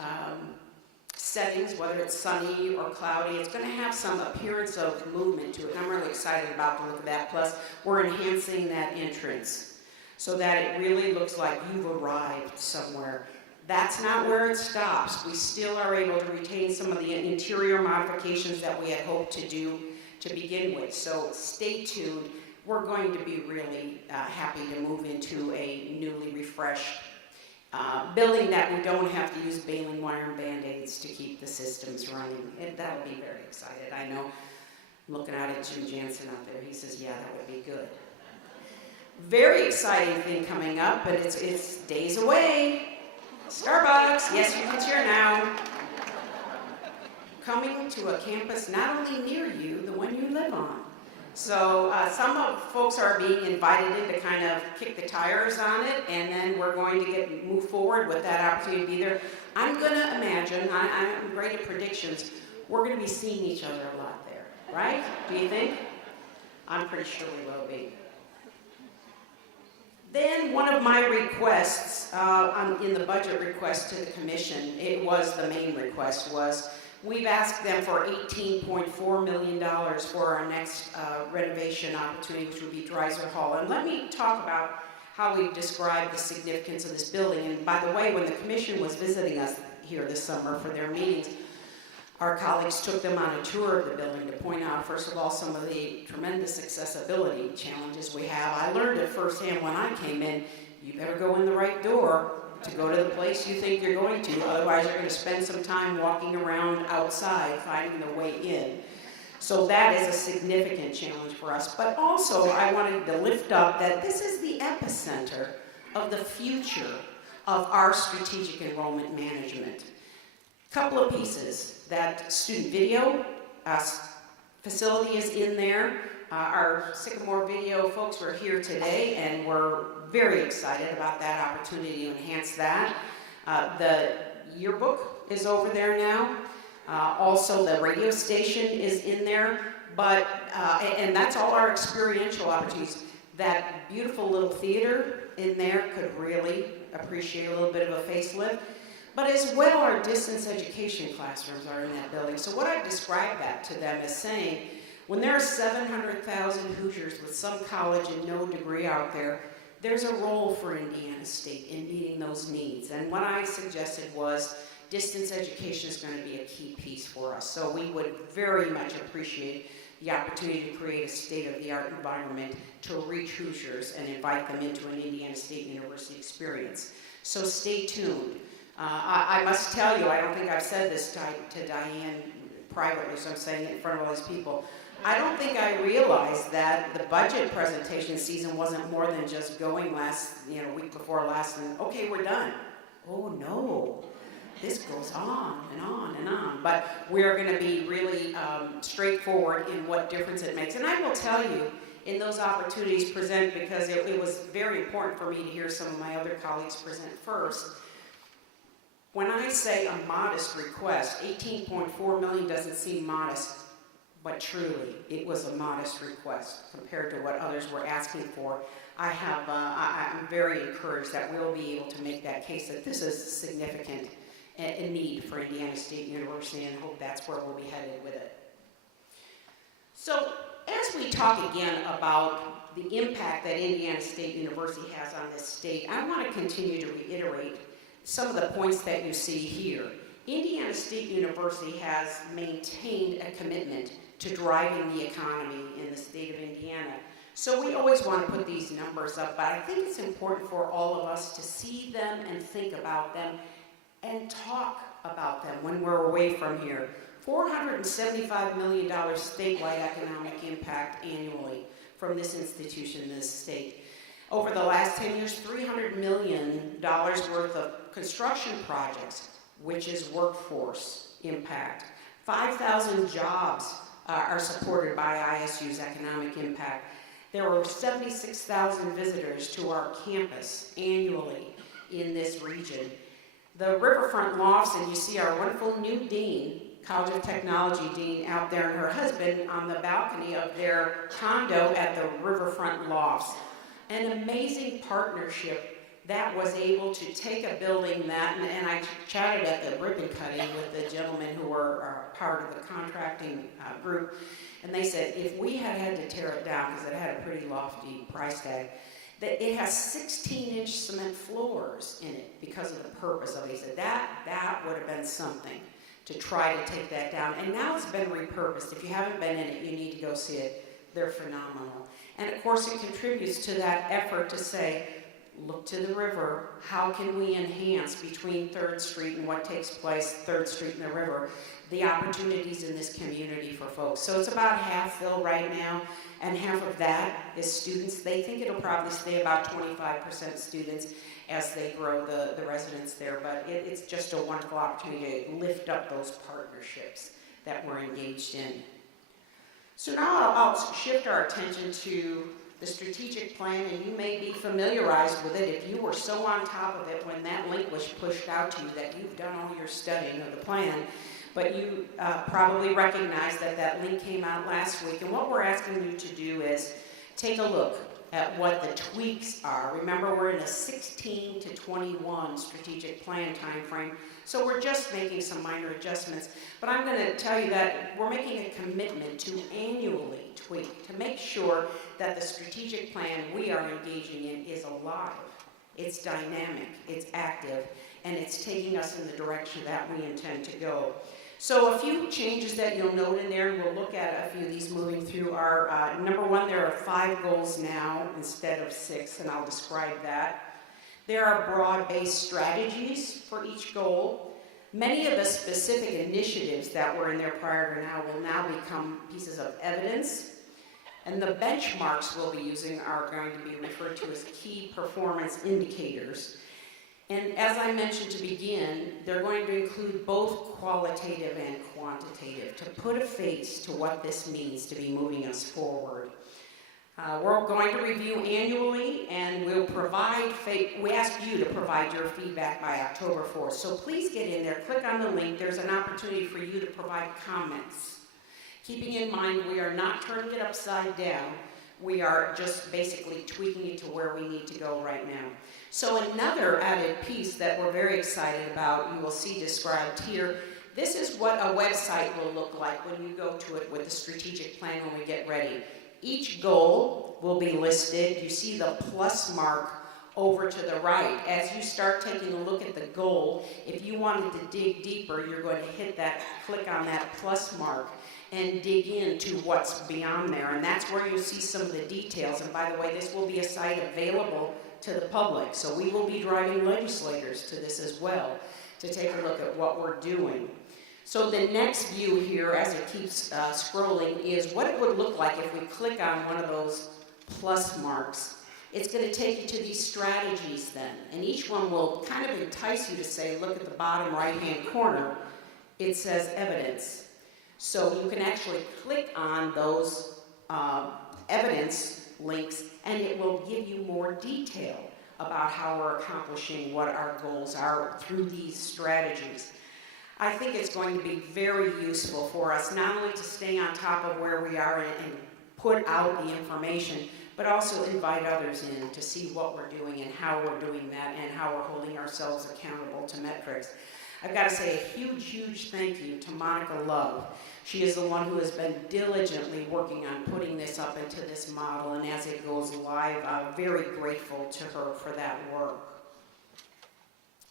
settings, whether it's sunny or cloudy. It's going to have some appearance of movement to it. I'm really excited about the look of that. Plus, we're enhancing that entrance so that it really looks like you've arrived somewhere. That's not where it stops. We still are able to retain some of the interior modifications that we had hoped to do to begin with. So stay tuned. We're going to be really happy to move into a newly refreshed building that we don't have to use baling wire and Band-Aids to keep the systems running. That'll be very excited. I know, I'm looking out at Jim Jansen out there. He says, yeah, that would be good. Very exciting thing coming up, but it's days away. Starbucks, yes, you can cheer now. Coming to a campus not only near you, the one you live on. So some of folks are being invited in to kind of kick the tires on it, and then we're going to move forward with that opportunity to be there. I'm going to imagine, I'm great at predictions, we're going to be seeing each other a lot there, right? Do you think? I'm pretty sure we will be. Then one of my requests in the budget request to the commission, it was the main request, was we've asked them for $18.4 million for our next renovation opportunity, which would be Dreiser Hall. And let me talk about how we've described the significance of this building. And by the way, when the commission was visiting us here this summer for their meetings, our colleagues took them on a tour of the building to point out, first of all, some of the tremendous accessibility challenges we have. I learned it firsthand when I came in. You better go in the right door to go to the place you think you're going to. Otherwise, you're going to spend some time walking around outside, finding the way in. So that is a significant challenge for us. But also, I wanted to lift up that this is the epicenter of the future of our strategic enrollment management. Couple of pieces. That student video facility is in there. Our Sycamore video folks were here today, and we're very excited about that opportunity to enhance that. The yearbook is over there now. Also, the radio station is in there, but and that's all our experiential opportunities. That beautiful little theater in there could really appreciate a little bit of a facelift. But as well, our distance education classrooms are in that building. So what I've described that to them as saying, when there are 700,000 Hoosiers with some college and no degree out there, there's a role for Indiana State in meeting those needs. And what I suggested was distance education is going to be a key piece for us. So we would very much appreciate the opportunity to create a state-of-the-art environment to reach Hoosiers and invite them into an Indiana State University experience. So stay tuned. I must tell you, I don't think I've said this to Diane privately, so I'm saying it in front of all these people. I don't think I realized that the budget presentation season wasn't more than just going week before last, and okay, we're done. Oh no, this goes on and on and on. But we're going to be really straightforward in what difference it makes. And I will tell you, in those opportunities present, because it was very important for me to hear some of my other colleagues present first. When I say a modest request, $18.4 million doesn't seem modest, but truly, it was a modest request compared to what others were asking for. I'm very encouraged that we'll be able to make that case that this is significant in need for Indiana State University, and hope that's where we'll be headed with it. So as we talk again about the impact that Indiana State University has on this state, I want to continue to reiterate some of the points that you see here. Indiana State University has maintained a commitment to driving the economy in the state of Indiana. So we always want to put these numbers up, but I think it's important for all of us to see them and think about them and talk about them when we're away from here. $475 million statewide economic impact annually from this institution, this state. Over the last 10 years, $300 million worth of construction projects, which is workforce impact. 5,000 jobs are supported by ISU's economic impact. There were 76,000 visitors to our campus annually in this region. The Riverfront Lofts, and you see our wonderful new dean, College of Technology dean, out there, and her husband on the balcony of their condo at the Riverfront Lofts. An amazing partnership that was able to take a building that, and I chatted at the ribbon cutting with the gentlemen who were part of the contracting group, and they said if we had to tear it down, because it had a pretty lofty price tag, that it has 16-inch cement floors in it because of the purpose of it. He said that would have been something to try to take that down. And now it's been repurposed. If you haven't been in it, you need to go see it. They're phenomenal. And of course, it contributes to that effort to say, look to the river. How can we enhance between 3rd Street and what takes place, 3rd Street and the river, the opportunities in this community for folks? So it's about half fill right now, and half of that is students. They think it'll probably stay about 25% students as they grow the residents there, but it's just a wonderful opportunity to lift up those partnerships that we're engaged in. So now I'll shift our attention to the strategic plan, and you may be familiarized with it if you were so on top of it when that link was pushed out to you that you've done all your studying of the plan. But you probably recognize that that link came out last week, and what we're asking you to do is take a look at what the tweaks are. Remember, we're in a 16 to 21 strategic plan time frame, so we're just making some minor adjustments. But I'm going to tell you that we're making a commitment to annually tweak, to make sure that the strategic plan we are engaging in is alive, it's dynamic, it's active, and it's taking us in the direction that we intend to go. So a few changes that you'll note in there, and we'll look at a few of these moving through, are number one, there are 5 goals now instead of 6, and I'll describe that. There are broad-based strategies for each goal. Many of the specific initiatives that were in there prior to now will now become pieces of evidence, and the benchmarks we'll be using are going to be referred to as key performance indicators. And as I mentioned to begin, they're going to include both qualitative and quantitative to put a face to what this means to be moving us forward. We're going to review annually, and we'll provide, we ask you to provide your feedback by October 4th. So please get in there, click on the link. There's an opportunity for you to provide comments. Keeping in mind, we are not turning it upside down. We are just basically tweaking it to where we need to go right now. So another added piece that we're very excited about, you will see described here. This is what a website will look like when you go to it with the strategic plan when we get ready. Each goal will be listed. You see the plus mark over to the right. As you start taking a look at the goal, if you wanted to dig deeper, you're going to hit that, click on that plus mark and dig into what's beyond there. And that's where you'll see some of the details. And by the way, this will be a site available to the public. So we will be driving legislators to this as well to take a look at what we're doing. So the next view here, as it keeps scrolling, is what it would look like if we click on one of those plus marks. It's going to take you to these strategies then. And each one will kind of entice you to say, look at the bottom right-hand corner. It says evidence. So you can actually click on those evidence links, and it will give you more detail about how we're accomplishing what our goals are through these strategies. I think it's going to be very useful for us, not only to stay on top of where we are and put out the information, but also invite others in to see what we're doing and how we're doing that and how we're holding ourselves accountable to metrics. I've got to say a huge, huge thank you to Monica Love. She is the one who has been diligently working on putting this up into this model, and as it goes live, I'm very grateful to her for that work.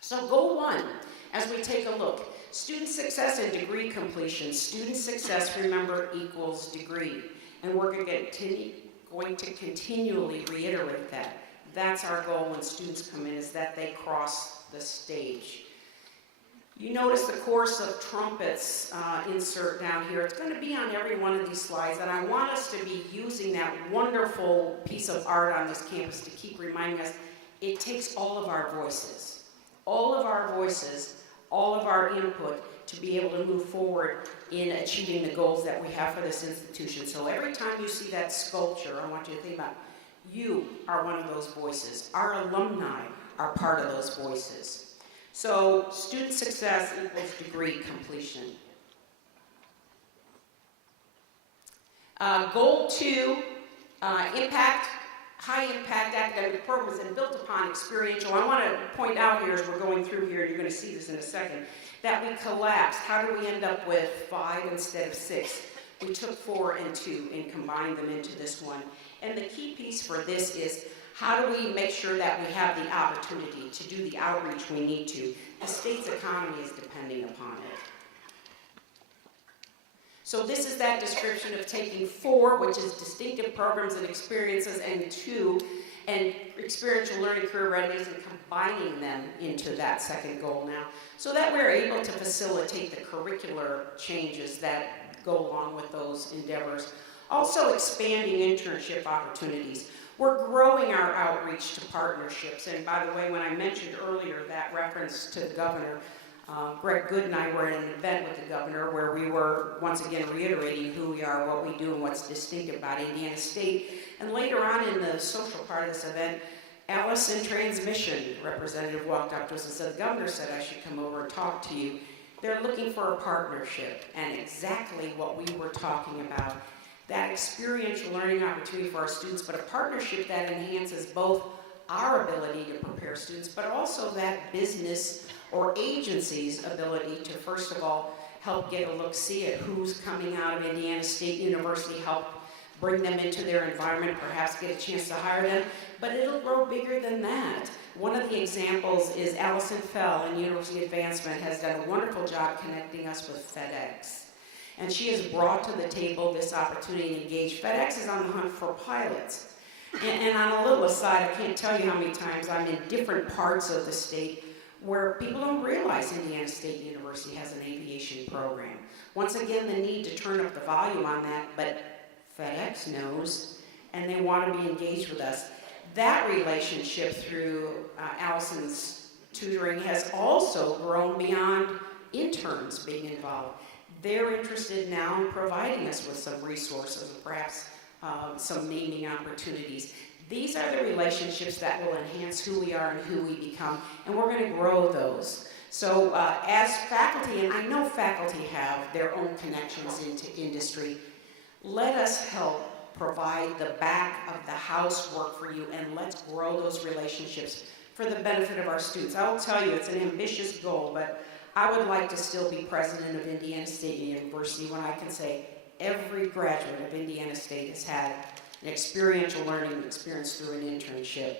So goal 1, as we take a look, student success and degree completion. Student success, remember, equals degree. And we're going to continually reiterate that. That's our goal when students come in, is that they cross the stage. You notice the chorus of trumpets insert down here. It's going to be on every one of these slides, and I want us to be using that wonderful piece of art on this campus to keep reminding us it takes all of our voices, all of our input to be able to move forward in achieving the goals that we have for this institution. So every time you see that sculpture, I want you to think about, you are one of those voices. Our alumni are part of those voices. So student success equals degree completion. Goal 2, impact, high impact academic programs and built upon experiential. I want to point out here as we're going through here, you're going to see this in a second, that we collapsed. How do we end up with 5 instead of 6? We took 4 and 2 and combined them into this one. And the key piece for this is, how do we make sure that we have the opportunity to do the outreach we need to? The state's economy is depending upon it. So this is that description of taking 4, which is distinctive programs and experiences, and 2, and experiential learning, career readiness, and combining them into that second goal now, so that we're able to facilitate the curricular changes that go along with those endeavors. Also expanding internship opportunities. We're growing our outreach to partnerships, and by the way, when I mentioned earlier that reference to the governor, Greg Good and I were at an event with the governor where we were once again reiterating who we are, what we do, and what's distinctive about Indiana State. And later on in the social part of this event, Alice in Transmission representative walked up to us and said, the governor said I should come over and talk to you. They're looking for a partnership, and exactly what we were talking about. That experiential learning opportunity for our students, but a partnership that enhances both our ability to prepare students, but also that business or agency's ability to, first of all, help get a look-see at who's coming out of Indiana State University, help bring them into their environment, perhaps get a chance to hire them, but it'll grow bigger than that. One of the examples is Allison Fell in University Advancement has done a wonderful job connecting us with FedEx. And she has brought to the table this opportunity to engage. FedEx is on the hunt for pilots. And on a little aside, I can't tell you how many times I'm in different parts of the state where people don't realize Indiana State University has an aviation program. Once again, the need to turn up the volume on that, but FedEx knows, and they want to be engaged with us. That relationship through Allison's tutoring has also grown beyond interns being involved. They're interested now in providing us with some resources and perhaps some naming opportunities. These are the relationships that will enhance who we are and who we become, and we're going to grow those. So as faculty, and I know faculty have their own connections into industry, let us help provide the back of the house work for you, and let's grow those relationships for the benefit of our students. I will tell you, it's an ambitious goal, but I would like to still be president of Indiana State University when I can say every graduate of Indiana State has had an experiential learning experience through an internship.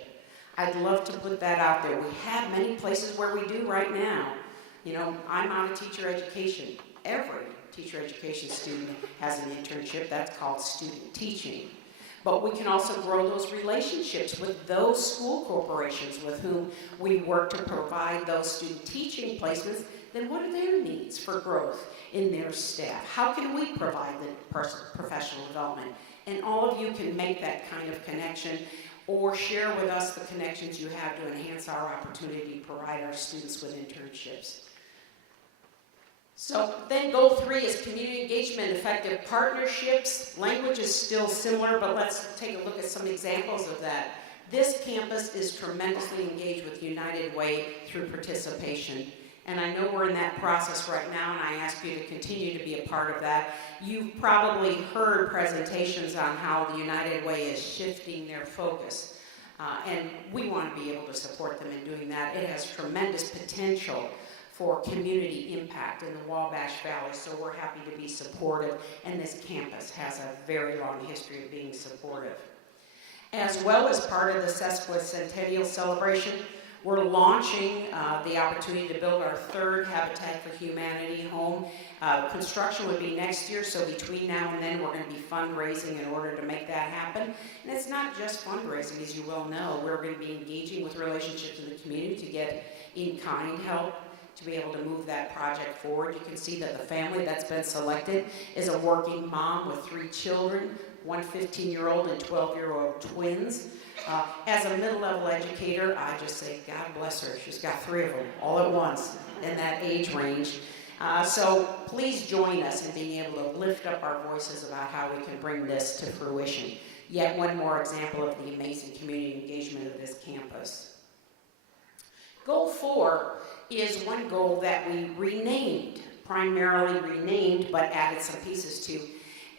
I'd love to put that out there. We have many places where we do right now. You know, I'm on a teacher education. Every teacher education student has an internship. That's called student teaching. But we can also grow those relationships with those school corporations with whom we work to provide those student teaching placements. Then what are their needs for growth in their staff? How can we provide the professional development? And all of you can make that kind of connection or share with us the connections you have to enhance our opportunity to provide our students with internships. So then goal 3 is community engagement, effective partnerships. Language is still similar, but let's take a look at some examples of that. This campus is tremendously engaged with United Way through participation. And I know we're in that process right now, and I ask you to continue to be a part of that. You've probably heard presentations on how the United Way is shifting their focus. And we want to be able to support them in doing that. It has tremendous potential for community impact in the Wabash Valley, so we're happy to be supportive, and this campus has a very long history of being supportive. As well as part of the sesquicentennial celebration, we're launching the opportunity to build our third Habitat for Humanity home. Construction would be next year, so between now and then, we're going to be fundraising in order to make that happen. And it's not just fundraising, as you well know. We're going to be engaging with relationships in the community to get in-kind help to be able to move that project forward. You can see that the family that's been selected is a working mom with 3 children, one 15-year-old and 12-year-old twins. As a middle-level educator, I just say, God bless her. She's got 3 of them all at once in that age range. So please join us in being able to lift up our voices about how we can bring this to fruition. Yet one more example of the amazing community engagement of this campus. Goal 4 is one goal that we renamed, primarily renamed, but added some pieces to.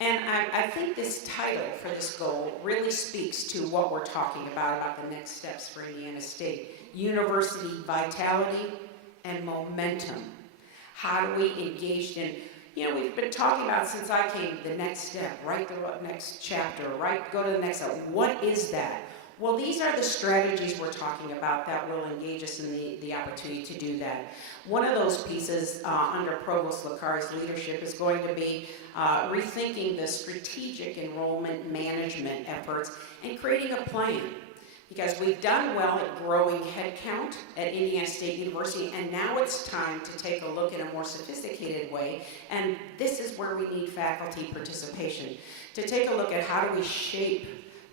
And I think this title for this goal really speaks to what we're talking about the next steps for Indiana State. University vitality and momentum. How do we engage in, we've been talking about since I came, the next step, write the next chapter, go to the next step. What is that? Well, these are the strategies we're talking about that will engage us in the opportunity to do that. One of those pieces under Provost LaCar's leadership is going to be rethinking the strategic enrollment management efforts and creating a plan. Because we've done well at growing headcount at Indiana State University, and now it's time to take a look in a more sophisticated way, and this is where we need faculty participation, to take a look at how do we shape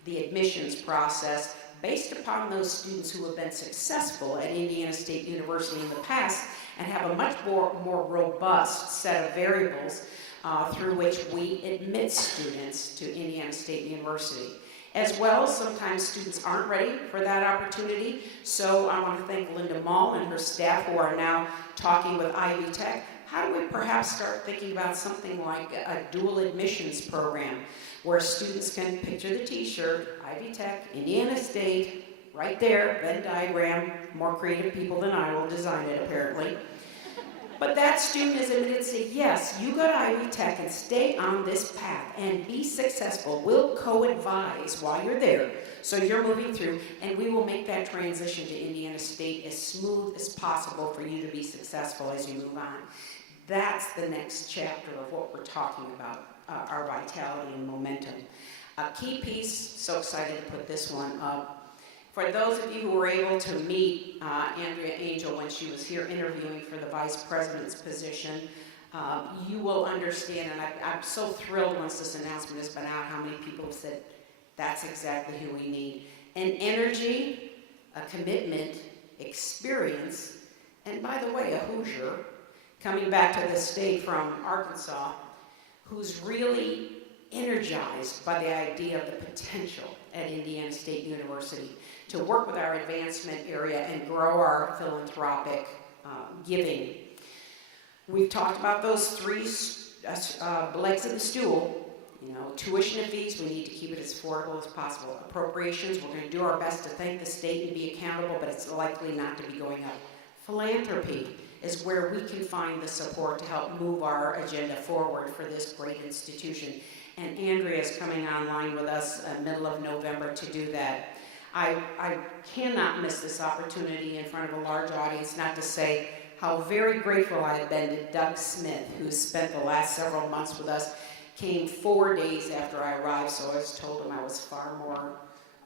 the admissions process based upon those students who have been successful at Indiana State University in the past and have a much more robust set of variables through which we admit students to Indiana State University. As well, sometimes students aren't ready for that opportunity, so I want to thank Linda Mall and her staff who are now talking with Ivy Tech. How do we perhaps start thinking about something like a dual admissions program where students can picture the t-shirt, Ivy Tech, Indiana State, right there, Venn diagram, more creative people than I will design it apparently. But that student is admitted to say, yes, you go to Ivy Tech and stay on this path and be successful. We'll co-advise while you're there, so you're moving through, and we will make that transition to Indiana State as smooth as possible for you to be successful as you move on. That's the next chapter of what we're talking about, our vitality and momentum. A key piece, so excited to put this one up. For those of you who were able to meet Andrea Angel when she was here interviewing for the vice president's position, you will understand, and I'm so thrilled once this announcement has been out, how many people have said, that's exactly who we need. An energy, a commitment, experience, and by the way, a Hoosier, coming back to the state from Arkansas, who's really energized by the idea of the potential at Indiana State University to work with our advancement area and grow our philanthropic giving. We've talked about those 3 legs of the stool. Tuition and fees, we need to keep it as affordable as possible. Appropriations, we're going to do our best to thank the state and be accountable, but it's likely not to be going up. Philanthropy is where we can find the support to help move our agenda forward for this great institution. And Andrea is coming online with us middle of November to do that. I cannot miss this opportunity in front of a large audience not to say how very grateful I have been to Doug Smith, who's spent the last several months with us, came 4 days after I arrived, so I was told him I was far more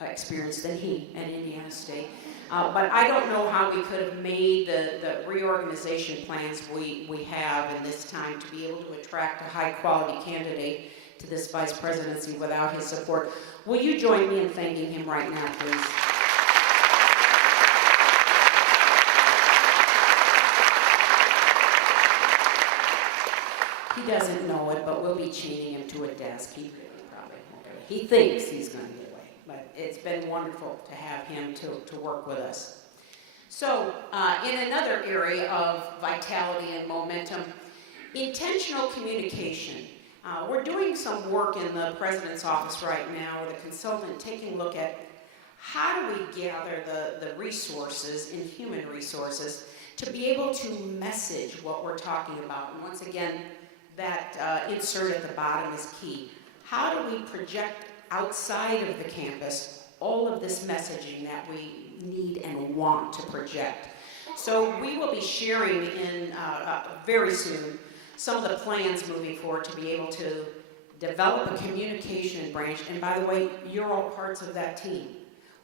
experienced than he at Indiana State. But I don't know how we could have made the reorganization plans we have in this time to be able to attract a high-quality candidate to this vice presidency without his support. Will you join me in thanking him right now, please? He doesn't know it, but we'll be chaining him to a desk. He really probably won't. He thinks he's going to get away, but it's been wonderful to have him to work with us. So, in another area of vitality and momentum, intentional communication. We're doing some work in the President's office right now with a consultant taking a look at how do we gather the resources in human resources to be able to message what we're talking about. And once again, that insert at the bottom is key. How do we project outside of the campus all of this messaging that we need and want to project? So we will be sharing in very soon some of the plans moving forward to be able to develop a communication branch. And by the way, you're all parts of that team.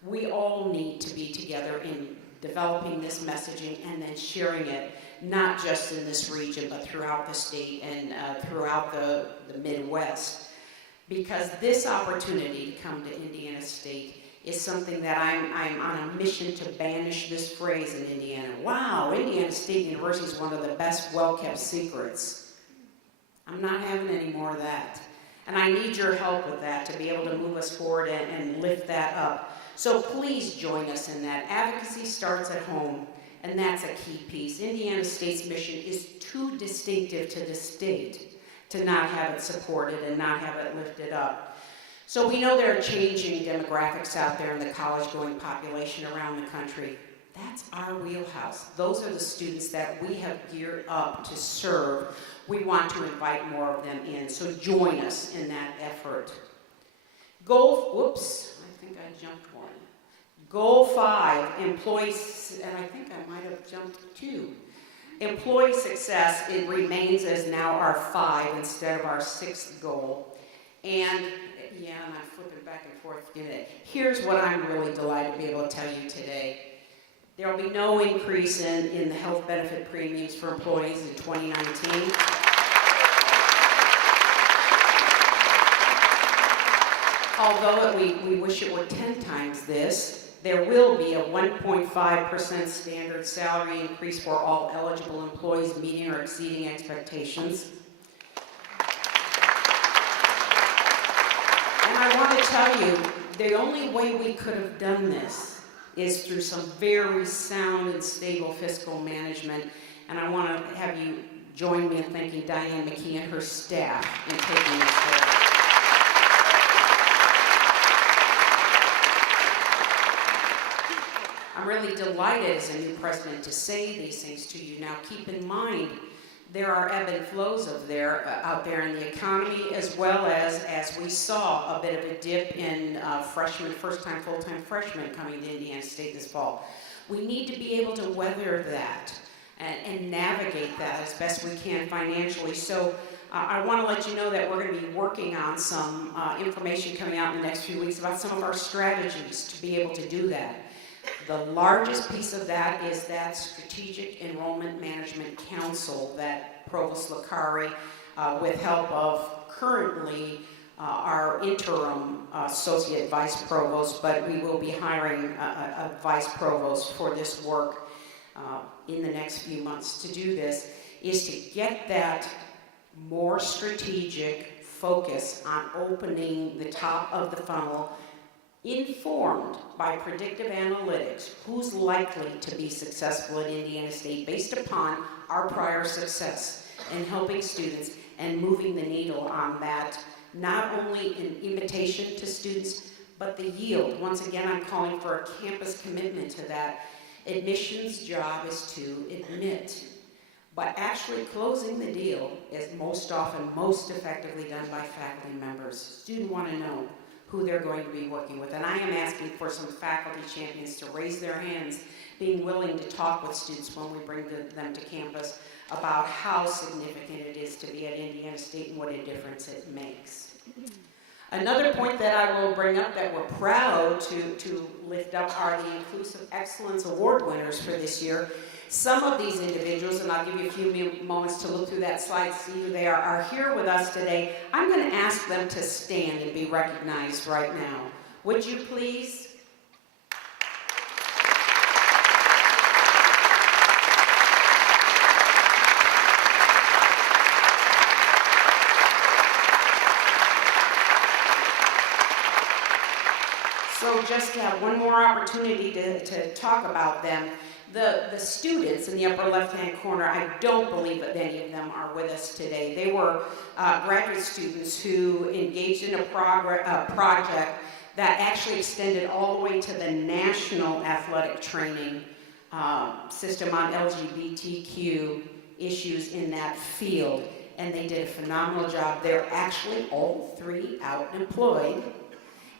We all need to be together in developing this messaging and then sharing it, not just in this region, but throughout the state and throughout the Midwest. Because this opportunity to come to Indiana State is something that I'm on a mission to banish this phrase in Indiana. Wow, Indiana State University is one of the best well-kept secrets. I'm not having any more of that. And I need your help with that to be able to move us forward and lift that up. So please join us in that. Advocacy starts at home, and that's a key piece. Indiana State's mission is too distinctive to the state to not have it supported and not have it lifted up. So we know there are changing demographics out there in the college-going population around the country. That's our wheelhouse. Those are the students that we have geared up to serve. We want to invite more of them in, so join us in that effort. Whoops, I think I jumped one. Goal 5, employees, and I think I might have jumped 2. Employee success, it remains as now our 5 instead of our 6th goal. And yeah, and I'm flipping back and forth. Here's what I'm really delighted to be able to tell you today. There will be no increase in the health benefit premiums for employees in 2019. Although we wish it were 10 times this, there will be a 1.5% standard salary increase for all eligible employees meeting or exceeding expectations. And I want to tell you, the only way we could have done this is through some very sound and stable fiscal management. And I want to have you join me in thanking Diane McKee and her staff in taking this forward. I'm really delighted as a new president to say these things to you. Now keep in mind, there are ebb and flows out there in the economy, as well as we saw a bit of a dip in first-time, full-time freshmen coming to Indiana State this fall. We need to be able to weather that and navigate that as best we can financially. So I want to let you know that we're going to be working on some information coming out in the next few weeks about some of our strategies to be able to do that. The largest piece of that is that Strategic Enrollment Management Council that Provost Licari, with help of currently our interim Associate Vice Provost, but we will be hiring a Vice Provost for this work in the next few months to do this, is to get that more strategic focus on opening the top of the funnel, informed by predictive analytics, who's likely to be successful at Indiana State based upon our prior success in helping students and moving the needle on that, not only in invitation to students, but the yield. Once again, I'm calling for a campus commitment to that. Admission's job is to admit, but actually closing the deal is most often, most effectively done by faculty members. Students want to know who they're going to be working with. And I am asking for some faculty champions to raise their hands, being willing to talk with students when we bring them to campus about how significant it is to be at Indiana State and what a difference it makes. Another point that I will bring up that we're proud to lift up are the Inclusive Excellence Award winners for this year. Some of these individuals, and I'll give you a few moments to look through that slide, see who they are here with us today. I'm going to ask them to stand and be recognized right now. Would you please? So just to have one more opportunity to talk about them. The students in the upper left-hand corner, I don't believe that any of them are with us today. They were graduate students who engaged in a project that actually extended all the way to the national athletic training system on LGBTQ issues in that field, and they did a phenomenal job. They're actually all three out and employed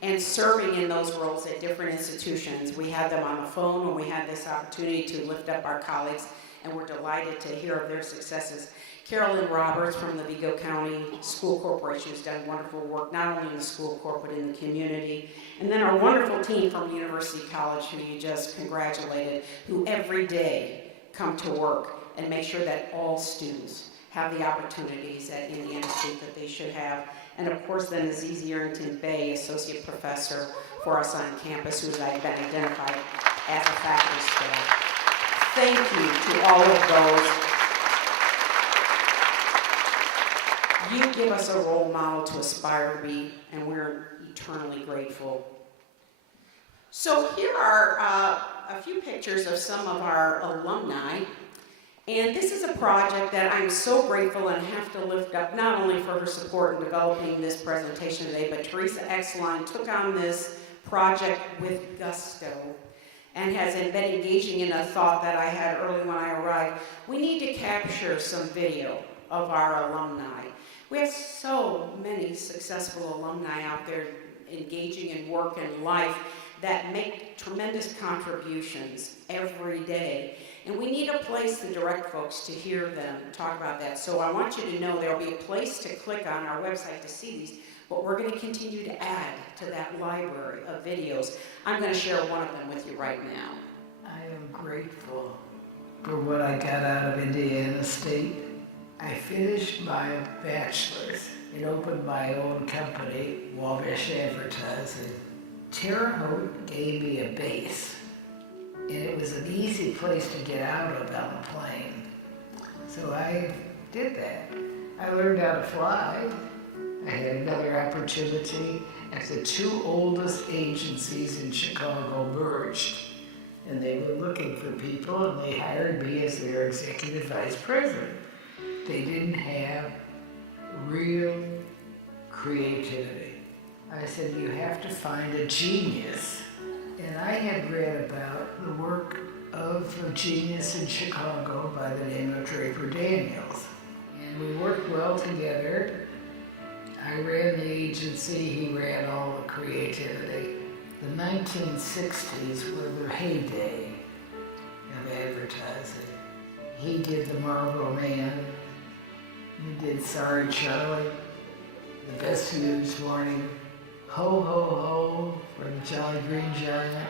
and serving in those roles at different institutions. We had them on the phone when we had this opportunity to lift up our colleagues, and we're delighted to hear of their successes. Carolyn Roberts from the Vigo County School Corporation has done wonderful work, not only in the school corps, but in the community. And then our wonderful team from University College, who you just congratulated, who every day come to work and make sure that all students have the opportunities at Indiana State that they should have. And of course, then Aziz Arrington Bay, Associate Professor for us on campus, who has been identified as a faculty staff. Thank you to all of those. You give us a role model to aspire to be, and we're eternally grateful. So here are a few pictures of some of our alumni. And this is a project that I'm so grateful and have to lift up, not only for her support in developing this presentation today, but Teresa Exline took on this project with gusto and has been engaging in a thought that I had early when I arrived. We need to capture some video of our alumni. We have so many successful alumni out there engaging in work and life that make tremendous contributions every day. And we need a place to direct folks to hear them talk about that. So I want you to know there will be a place to click on our website to see these, but we're going to continue to add to that library of videos. I'm going to share one of them with you right now. I am grateful for what I got out of Indiana State. I finished my bachelor's and opened my own company, Wabash Advertising. Terre Haute gave me a base, and it was an easy place to get out of on a plane. So I did that. I learned how to fly. I had another opportunity as the two oldest agencies in Chicago merged, and they were looking for people, and they hired me as their executive vice president. They didn't have real creativity. I said, you have to find a genius. And I had read about the work of a genius in Chicago by the name of Draper Daniels. And we worked well together. I ran the agency, he ran all the creativity. The 1960s were the heyday of advertising. He did The Marlboro Man. He did Sorry Charlie, The Best News Morning, Ho, ho, ho, for the Jolly Green Giant.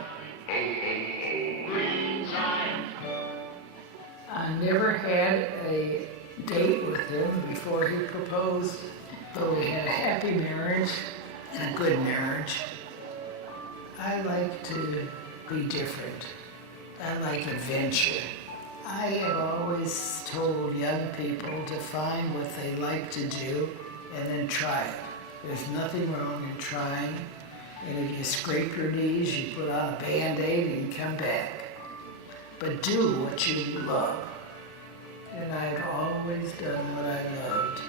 Ho, ho, ho, Green Giant. I never had a date with him before he proposed, but we had a happy marriage and a good marriage. I like to be different. I like adventure. I have always told young people to find what they like to do and then try it. There's nothing wrong in trying, and if you scrape your knees, you put on a Band-Aid and come back. But do what you love. And I've always done what I loved.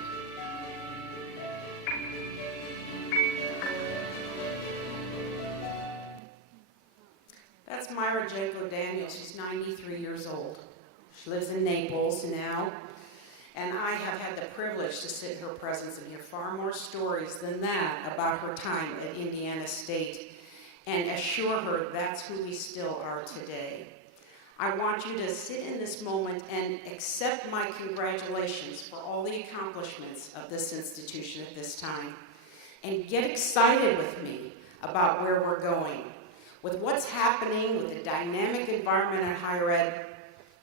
That's Myra Jaco Daniels. She's 93 years old. She lives in Naples now. And I have had the privilege to sit in her presence and hear far more stories than that about her time at Indiana State and assure her that's who we still are today. I want you to sit in this moment and accept my congratulations for all the accomplishments of this institution at this time, and get excited with me about where we're going. With what's happening with the dynamic environment in higher ed,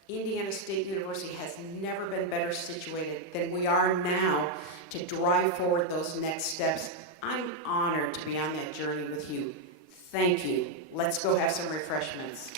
Indiana State University has never been better situated than we are now to drive forward those next steps. I'm honored to be on that journey with you. Thank you. Let's go have some refreshments.